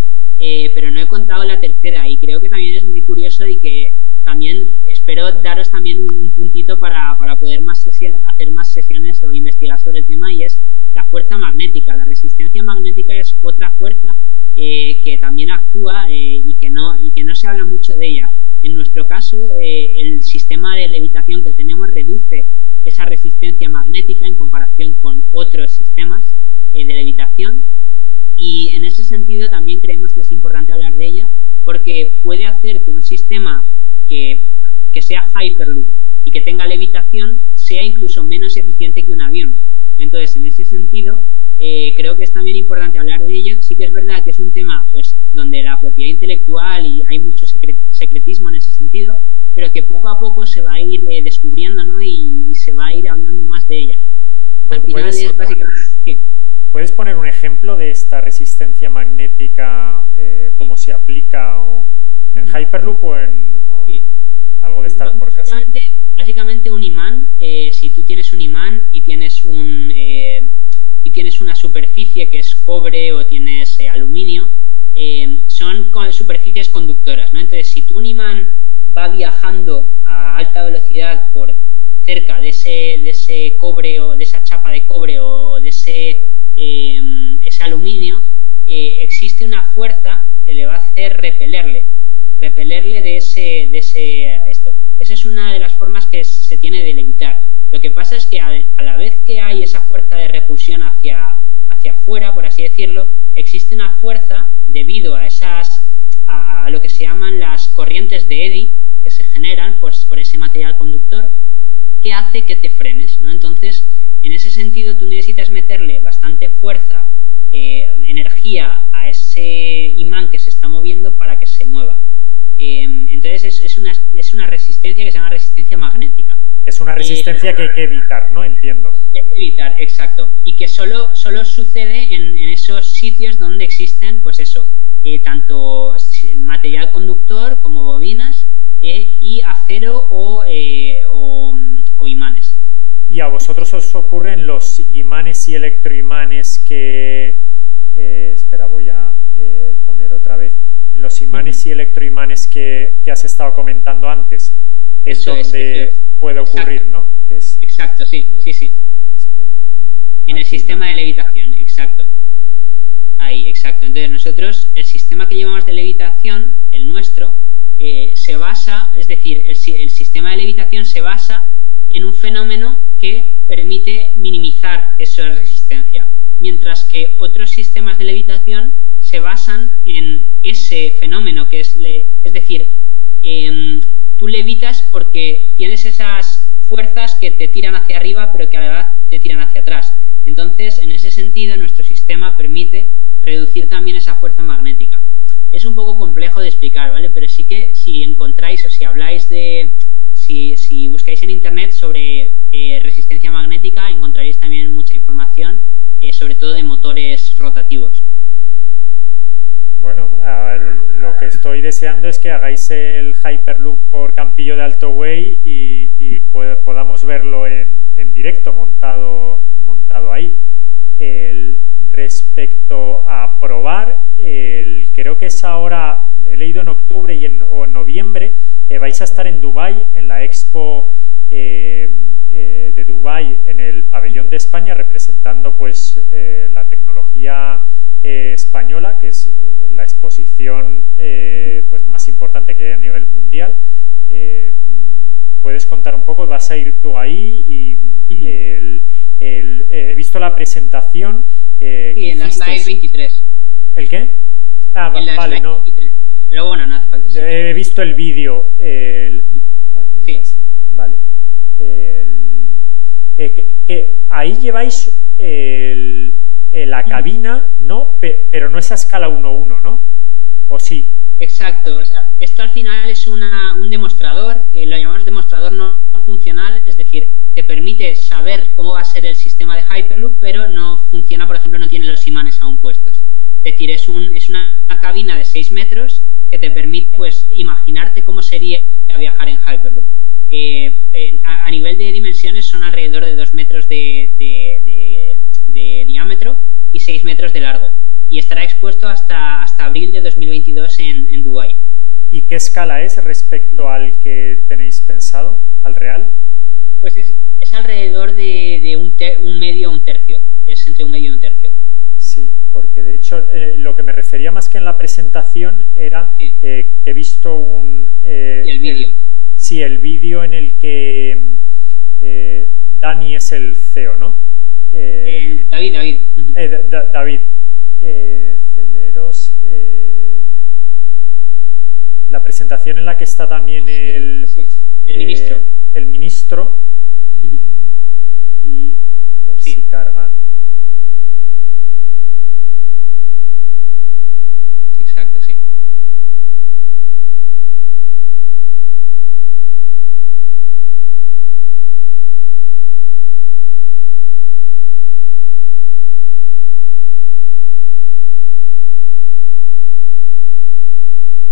pero no he contado la tercera, y creo que también es muy curioso y que también espero daros también un puntito para poder hacer más sesiones o investigar sobre el tema, y es la fuerza magnética. La resistencia magnética es otra fuerza que también actúa y que no se habla mucho de ella. En nuestro caso, el sistema de levitación que tenemos reduce esa resistencia magnética en comparación con otros sistemas de levitación, y en ese sentido también creemos que es importante hablar de ella, porque puede hacer que un sistema que sea Hyperloop y que tenga levitación sea incluso menos eficiente que un avión. Entonces, en ese sentido, creo que es también importante hablar de ello. Sí que es verdad que es un tema pues donde la propiedad intelectual y hay mucho secretismo en ese sentido, pero que poco a poco se va a ir descubriendo, ¿no? y se va a ir hablando más de ella. Al final es básicamente... Sí. ¿Puedes poner un ejemplo de esta resistencia magnética, cómo se aplica en Hyperloop o en algo de estar por casa? Básicamente un imán, si tú tienes un imán y tienes una superficie que es cobre o tienes aluminio, son superficies conductoras, ¿no? Entonces, si tú un imán va viajando a alta velocidad por cerca de ese cobre o de esa chapa de cobre o de ese aluminio, existe una fuerza que le va a hacer repelerle de esto. Esa es una de las formas que se tiene de levitar. Lo que pasa es que a la vez que hay esa fuerza de repulsión hacia afuera, por así decirlo, existe una fuerza debido a lo que se llaman las corrientes de Eddy que se generan por ese material conductor, que hace que te frenes, ¿no? Entonces, en ese sentido, tú necesitas meterle bastante fuerza, energía a ese imán que se está moviendo para que se mueva. Entonces, es una resistencia que se llama resistencia magnética. Es una resistencia que hay que evitar, ¿no? Entiendo. Que hay que evitar, exacto. Y que solo sucede en esos sitios donde existen, pues eso, tanto material conductor como bobinas y acero o imanes. ¿Y a vosotros os ocurren los imanes y electroimanes que... espera, voy a poner otra vez. Los imanes y electroimanes que has estado comentando antes. Es donde puede ocurrir, exacto, ¿no? Que es, exacto, sí. Espera. En el sistema de levitación, exacto. Ahí, exacto. Entonces nosotros, el sistema que llevamos de levitación, el nuestro, se basa, es decir, el sistema de levitación se basa en un fenómeno que permite minimizar esa resistencia, mientras que otros sistemas de levitación se basan en ese fenómeno que es decir, tú levitas porque tienes esas fuerzas que te tiran hacia arriba pero que a la vez te tiran hacia atrás. Entonces, en ese sentido, nuestro sistema permite reducir también esa fuerza magnética. Es un poco complejo de explicar, ¿vale? Pero sí que si encontráis o si habláis si buscáis en internet sobre resistencia magnética, encontraréis también mucha información, sobre todo de motores rotativos. Bueno, lo que estoy deseando es que hagáis el Hyperloop por Campillo de Alto Güell y podamos verlo en directo, montado ahí. Respecto a probar, creo que es ahora, he leído en octubre o en noviembre, vais a estar en Dubái, en la Expo de Dubái, en el pabellón de España, representando pues la tecnología española, que es la exposición pues más importante que hay a nivel mundial. ¿Puedes contar un poco? ¿Vas a ir tú ahí? Y he visto la presentación. Sí, en la slide 23. ¿El qué? Ah, vale, no. 23. Pero bueno, no hace falta. Sí. He visto el vídeo. Sí. Vale. Que ahí lleváis la cabina, ¿no? Pero no es a escala 1:1, ¿no? ¿O sí? Exacto. O sea, esto al final es un demostrador, lo llamamos demostrador no funcional, es decir, te permite saber cómo va a ser el sistema de Hyperloop, pero no funciona, por ejemplo, no tiene los imanes aún puestos. Es decir, es una cabina de 6 metros que te permite pues imaginarte cómo sería viajar en Hyperloop. A nivel de dimensiones son alrededor de 2 metros de diámetro y 6 metros de largo, y estará expuesto hasta abril de 2022 en Dubái. ¿Y qué escala es respecto al que tenéis pensado, al real? Pues es alrededor de un medio o un tercio, es entre un medio y un tercio. Sí, porque de hecho lo que me refería más que en la presentación era sí. Que he visto el vídeo. Sí, el vídeo en el que Dani es el CEO, ¿no? David. David. Celeros. La presentación en la que está también el ministro. El ministro. Y a ver si carga. Exacto, sí.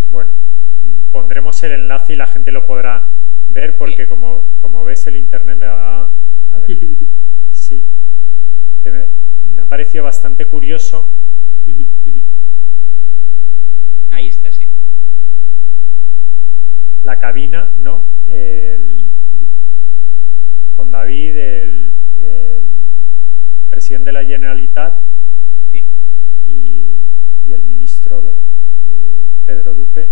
Bueno, pondremos el enlace y la gente lo podrá ver porque sí. como ves el internet me va a ver. Sí. Me ha parecido bastante curioso. Ahí está, sí. La cabina, ¿no? Con David, el presidente de la Generalitat, sí. y el ministro Pedro Duque.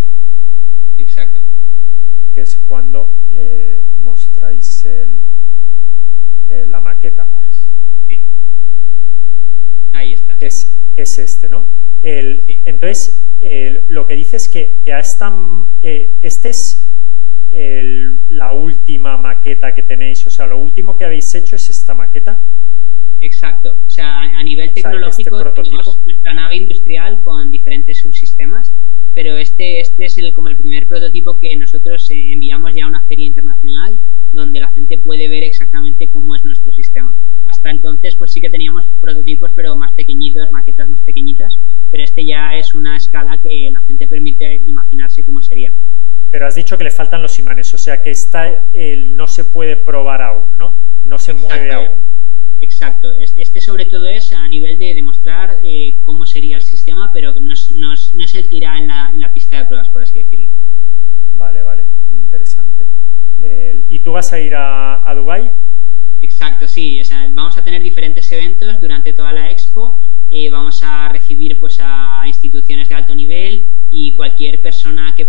Exacto. Que es cuando mostráis la maqueta. Sí. Ahí está. Que es este, ¿no? Sí. Entonces, lo que dices que esta es la última maqueta que tenéis, o sea, lo último que habéis hecho es esta maqueta. Exacto, o sea, a nivel tecnológico tenemos nuestra nave industrial con diferentes subsistemas, pero este es como el primer prototipo que nosotros enviamos ya a una feria internacional donde la gente puede ver exactamente cómo es nuestro sistema. Hasta entonces pues sí que teníamos prototipos pero más pequeñitos, maquetas más pequeñitas, pero este ya es una escala que la gente permite imaginarse cómo sería. Pero has dicho que le faltan los imanes, o sea que no se puede probar aún, ¿no? No se mueve aún. Exacto, este sobre todo es a nivel de demostrar cómo sería el sistema, pero no es el que irá en la pista de pruebas, por así decirlo. Vale, muy interesante. ¿Y tú vas a ir a Dubái? Exacto, sí, o sea, vamos a tener diferentes eventos durante toda la expo, vamos a recibir pues a instituciones de alto nivel y cualquier persona que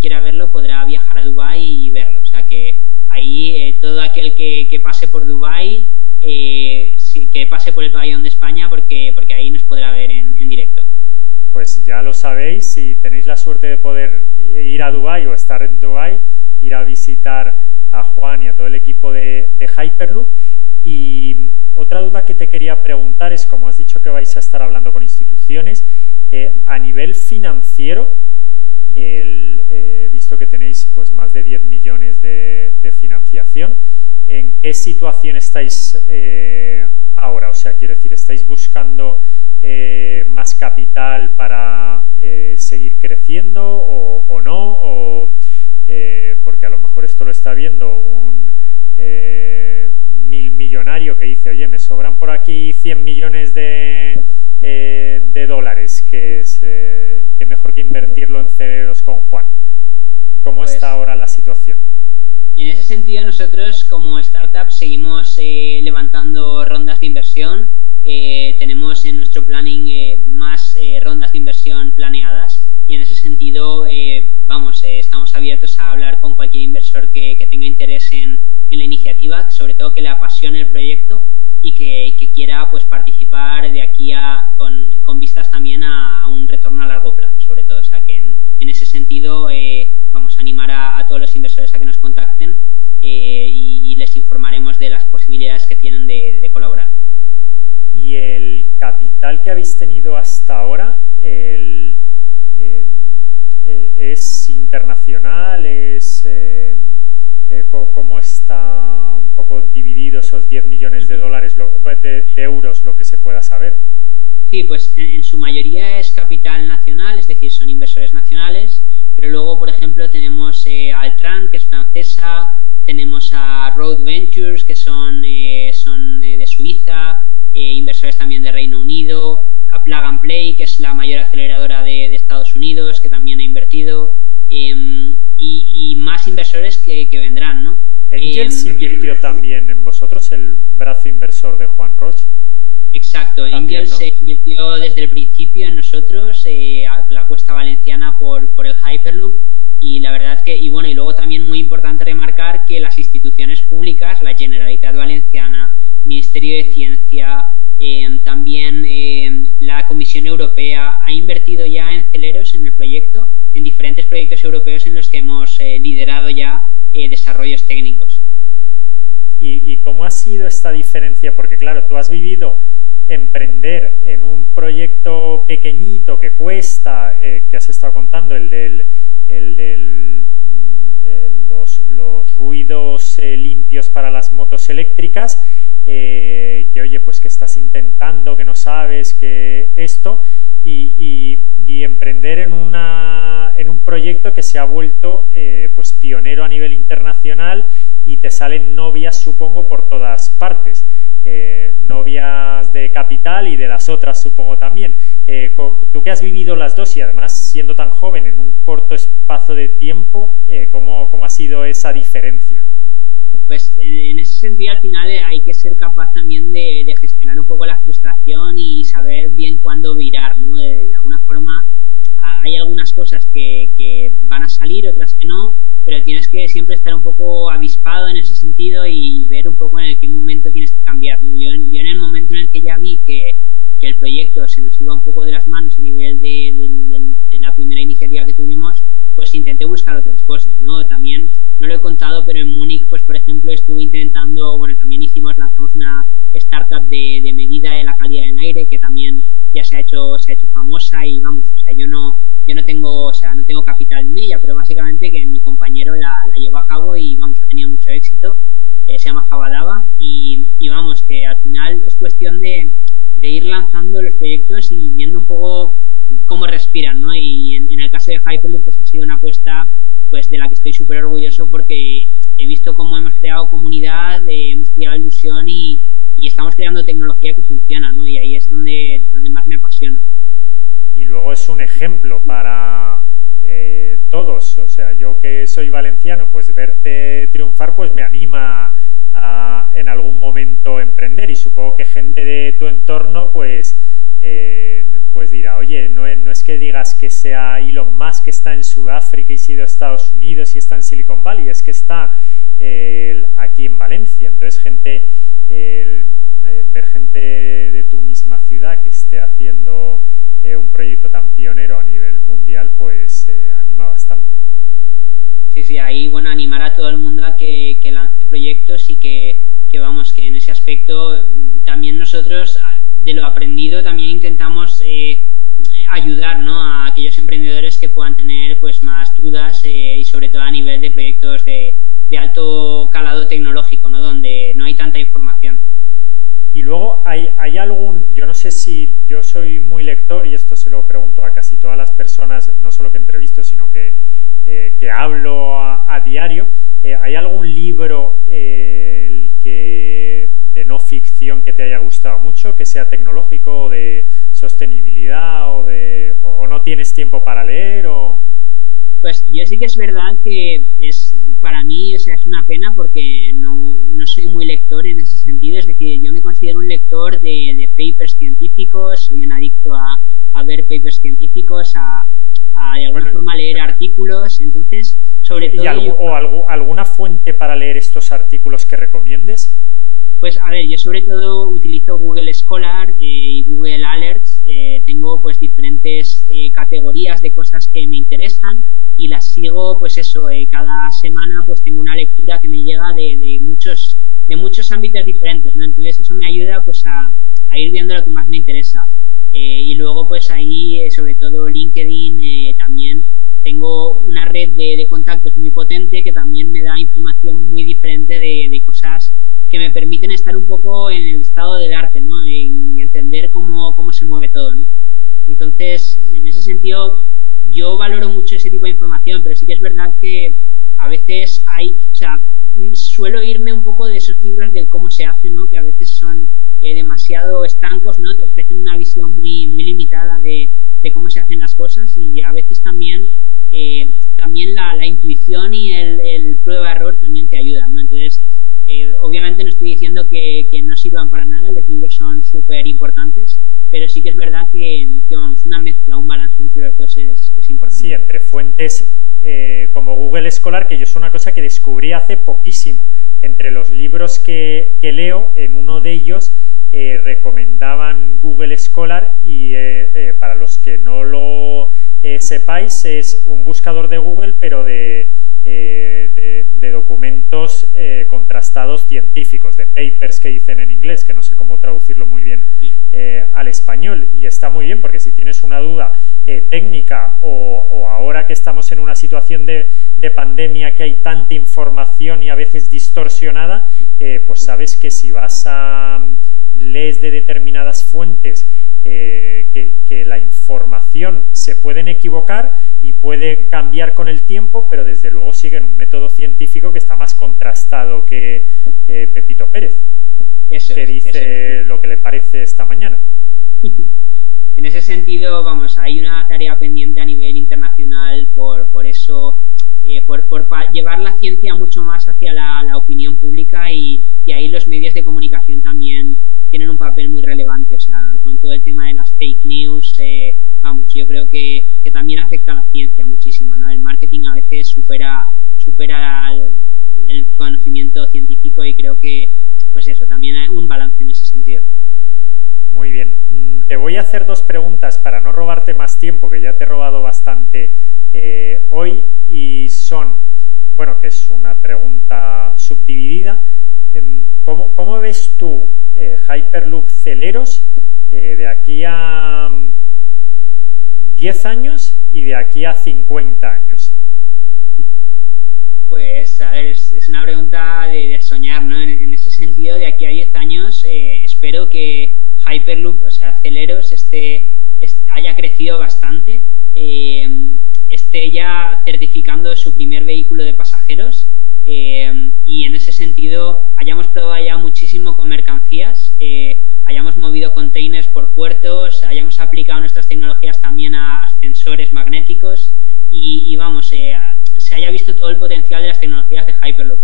quiera verlo podrá viajar a Dubái y verlo, o sea que ahí todo aquel que pase por Dubái, que pase por el pabellón de España porque ahí nos podrá ver en directo. Pues ya lo sabéis, si tenéis la suerte de poder ir a Dubái o estar en Dubái, ir a visitar a Juan y a todo el equipo de Hyperloop. Y otra duda que te quería preguntar es, como has dicho que vais a estar hablando con instituciones, a nivel financiero, visto que tenéis pues más de 10 millones de financiación, ¿en qué situación estáis ahora? O sea, quiero decir, ¿estáis buscando más capital para seguir creciendo o no? Porque a lo mejor esto lo está viendo un millonario que dice, oye, me sobran por aquí 100 millones de dólares, que mejor que invertirlo en Celeros con Juan. ¿Cómo está ahora la situación? En ese sentido, nosotros como startup seguimos levantando rondas de inversión. tenemos en nuestro planning más rondas de inversión planeadas y en ese sentido, estamos abiertos a hablar con cualquier inversor que tenga interés en la iniciativa, sobre todo que le apasione el proyecto y que quiera pues participar de aquí con vistas también a un retorno a largo plazo, sobre todo. O sea que en ese sentido vamos a animar a todos los inversores a que nos contacten y les informaremos de las posibilidades que tienen de colaborar. ¿Y el capital que habéis tenido hasta ahora es internacional? ¿Cómo está un poco dividido esos 10 millones de dólares, de euros, lo que se pueda saber? Sí, pues en su mayoría es capital nacional, es decir, son inversores nacionales, pero luego, por ejemplo, tenemos a Altran, que es francesa, tenemos a Road Ventures, que son de Suiza, inversores también de Reino Unido, a Plug and Play, que es la mayor aceleradora de Estados Unidos, que también ha invertido, y más inversores que vendrán, ¿no? Angels invirtió también en vosotros, el brazo inversor de Juan Roig. Exacto, también, Angels, ¿no? Invirtió desde el principio en nosotros, la apuesta valenciana por el Hyperloop, y la verdad es que, y luego también muy importante remarcar que las instituciones públicas, la Generalitat Valenciana, Ministerio de Ciencia, también la Comisión Europea ha invertido ya en Celeros, en el proyecto, en diferentes proyectos europeos en los que hemos liderado ya desarrollos técnicos. ¿Y cómo ha sido esta diferencia? Porque claro, tú has vivido emprender en un proyecto pequeñito que cuesta, que has estado contando, los ruidos limpios para las motos eléctricas, que oye, pues que estás intentando, que no sabes, que esto, y emprender en un proyecto que se ha vuelto pues pionero a nivel internacional, y te salen novias, supongo, por todas partes, novias de capital y de las otras, supongo, también. Tú que has vivido las dos y además siendo tan joven en un corto espacio de tiempo, ¿cómo ha sido esa diferencia? Pues en ese sentido, al final hay que ser capaz también de gestionar un poco la frustración y saber bien cuándo virar, ¿no? De alguna forma hay algunas cosas que van a salir, otras que no, pero tienes que siempre estar un poco avispado en ese sentido y ver un poco en qué momento tienes que cambiar, ¿no? Yo en el momento en el que ya vi que el proyecto se nos iba un poco de las manos a nivel de la primera iniciativa que tuvimos, pues intenté buscar otras cosas, ¿no? También, no lo he contado, pero en Múnich, pues por ejemplo, estuve intentando, también lanzamos una startup de medida de la calidad del aire, que también ya se ha hecho famosa, y yo no tengo capital en ella, pero básicamente que mi compañero la llevó a cabo y ha tenido mucho éxito. Se llama Jabadaba, y que al final es cuestión de ir lanzando los proyectos y viendo un poco cómo respiran, ¿no? Y en el caso de Hyperloop, pues ha sido una apuesta pues de la que estoy súper orgulloso, porque he visto cómo hemos creado comunidad, hemos creado ilusión y estamos creando tecnología que funciona, ¿no? Y ahí es donde más me apasiona. Y luego es un ejemplo para todos, o sea, yo que soy valenciano, pues verte triunfar pues me anima a en algún momento emprender, y supongo que gente de tu entorno pues dirá, oye, no es que digas que sea Elon Musk que está en Sudáfrica y se ha ido a Estados Unidos y está en Silicon Valley, es que está aquí en Valencia. Entonces ver gente de tu misma ciudad que esté haciendo un proyecto tan pionero a nivel mundial, pues anima bastante. Sí, ahí animar a todo el mundo a que lance proyectos y que en ese aspecto también nosotros, de lo aprendido, también intentamos ayudar, ¿no?, a aquellos emprendedores que puedan tener pues más dudas, y sobre todo a nivel de proyectos de alto calado tecnológico, ¿no?, donde no hay tanta información. Y luego hay algún, yo no sé si yo soy muy lector, y esto se lo pregunto a casi todas las personas, no solo que entrevisto, sino que hablo a diario, ¿hay algún libro de no ficción que te haya gustado mucho, que sea tecnológico o de sostenibilidad, o no tienes tiempo para leer? Pues yo sí que es verdad que es para mí, o sea, es una pena porque no soy muy lector en ese sentido. Es decir, yo me considero un lector de papers científicos, soy un adicto a ver papers científicos, a de alguna Bueno, forma leer artículos. Entonces, sobre todo yo, alguna fuente para leer estos artículos que recomiendes? pues a ver, yo sobre todo utilizo Google Scholar y Google Alerts. Tengo pues diferentes categorías de cosas que me interesan y las sigo, pues eso, cada semana pues tengo una lectura que me llega de muchos ámbitos diferentes, ¿no? Entonces eso me ayuda pues a ir viendo lo que más me interesa. Y luego pues ahí, sobre todo LinkedIn, también tengo una red de contactos muy potente que también me da información muy diferente de cosas que me permiten estar un poco en el estado del arte, ¿no? Y entender cómo se mueve todo, ¿no? Entonces, en ese sentido, yo valoro mucho ese tipo de información, pero sí que es verdad que a veces o sea, suelo irme un poco de esos libros del cómo se hace, ¿no? Que a veces son demasiado estancos, ¿no? Te ofrecen una visión muy limitada de cómo se hacen las cosas y a veces también la intuición y el prueba-error también te ayudan, ¿no? Entonces, obviamente no estoy diciendo que no sirvan para nada, los libros son súper importantes, pero sí que es verdad vamos, una mezcla, un balance entre los dos es importante. Sí, entre fuentes como Google Scholar, que yo es una cosa que descubrí hace poquísimo. Entre los libros que leo, en uno de ellos recomendaban Google Scholar y para los que no lo sepáis, es un buscador de Google, pero de documentos contrastados científicos, de papers que dicen en inglés, que no sé cómo traducirlo muy bien al español, y está muy bien porque si tienes una duda técnica o ahora que estamos en una situación de pandemia que hay tanta información y a veces distorsionada, pues sabes que si vas a lees de determinadas fuentes que la información se pueden equivocar y puede cambiar con el tiempo, pero desde luego siguen un método científico que está más contrastado que Pepito Pérez, que dice lo que le parece esta mañana. En ese sentido, vamos, hay una tarea pendiente a nivel internacional por eso, por llevar la ciencia mucho más hacia la opinión pública y ahí los medios de comunicación también tienen un papel muy relevante, o sea, con todo el tema de las fake news, vamos, yo creo que también afecta a la ciencia muchísimo, ¿no? El marketing a veces supera el conocimiento científico y creo que, pues eso, también hay un balance en ese sentido. Muy bien, te voy a hacer dos preguntas para no robarte más tiempo, que ya te he robado bastante hoy, y son, bueno, que es una pregunta subdividida. ¿Cómo ves tú Hyperloop Celeros de aquí a 10 años y de aquí a 50 años? Pues, a ver, es una pregunta de soñar, ¿no? En ese sentido, de aquí a 10 años, espero que Hyperloop, o sea, Celeros, haya crecido bastante, esté ya certificando su primer vehículo de pasajeros y en ese sentido hayamos probado ya muchísimo con mercancías, hayamos movido containers por puertos, hayamos aplicado nuestras tecnologías también a ascensores magnéticos y vamos, se haya visto todo el potencial de las tecnologías de Hyperloop.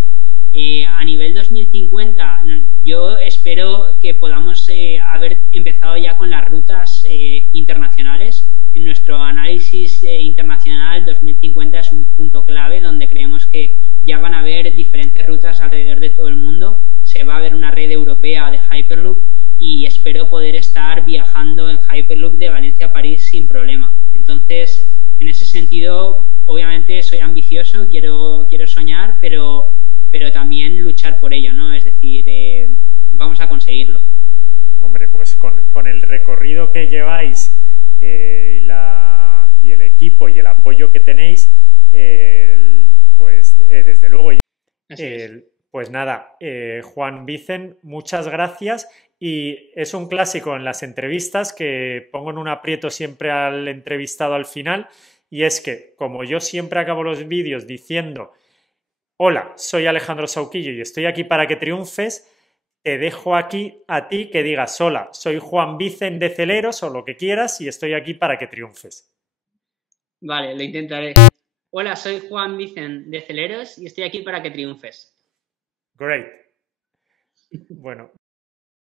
A nivel 2050, yo espero que podamos haber empezado ya con las rutas internacionales. En nuestro análisis internacional, 2050 es un punto clave donde creemos que ya van a haber diferentes rutas alrededor de todo el mundo. Se va a ver una red europea de Hyperloop y espero poder estar viajando en Hyperloop de Valencia a París sin problema. Entonces, en ese sentido, obviamente soy ambicioso, quiero soñar, pero también luchar por ello, ¿no? Es decir, vamos a conseguirlo. Hombre, pues con el recorrido que lleváis y el equipo y el apoyo que tenéis, pues desde luego. Pues nada, Juan Vicen, muchas gracias. Y es un clásico en las entrevistas que pongo en un aprieto siempre al entrevistado al final, y es que, como yo siempre acabo los vídeos diciendo: hola, soy Alejandro Sauquillo y estoy aquí para que triunfes, te dejo aquí a ti que digas: hola, soy Juan Vicen de Celeros, o lo que quieras, y estoy aquí para que triunfes. Vale, lo intentaré. Hola, soy Juan Vicen de Celeros y estoy aquí para que triunfes. Great. Bueno,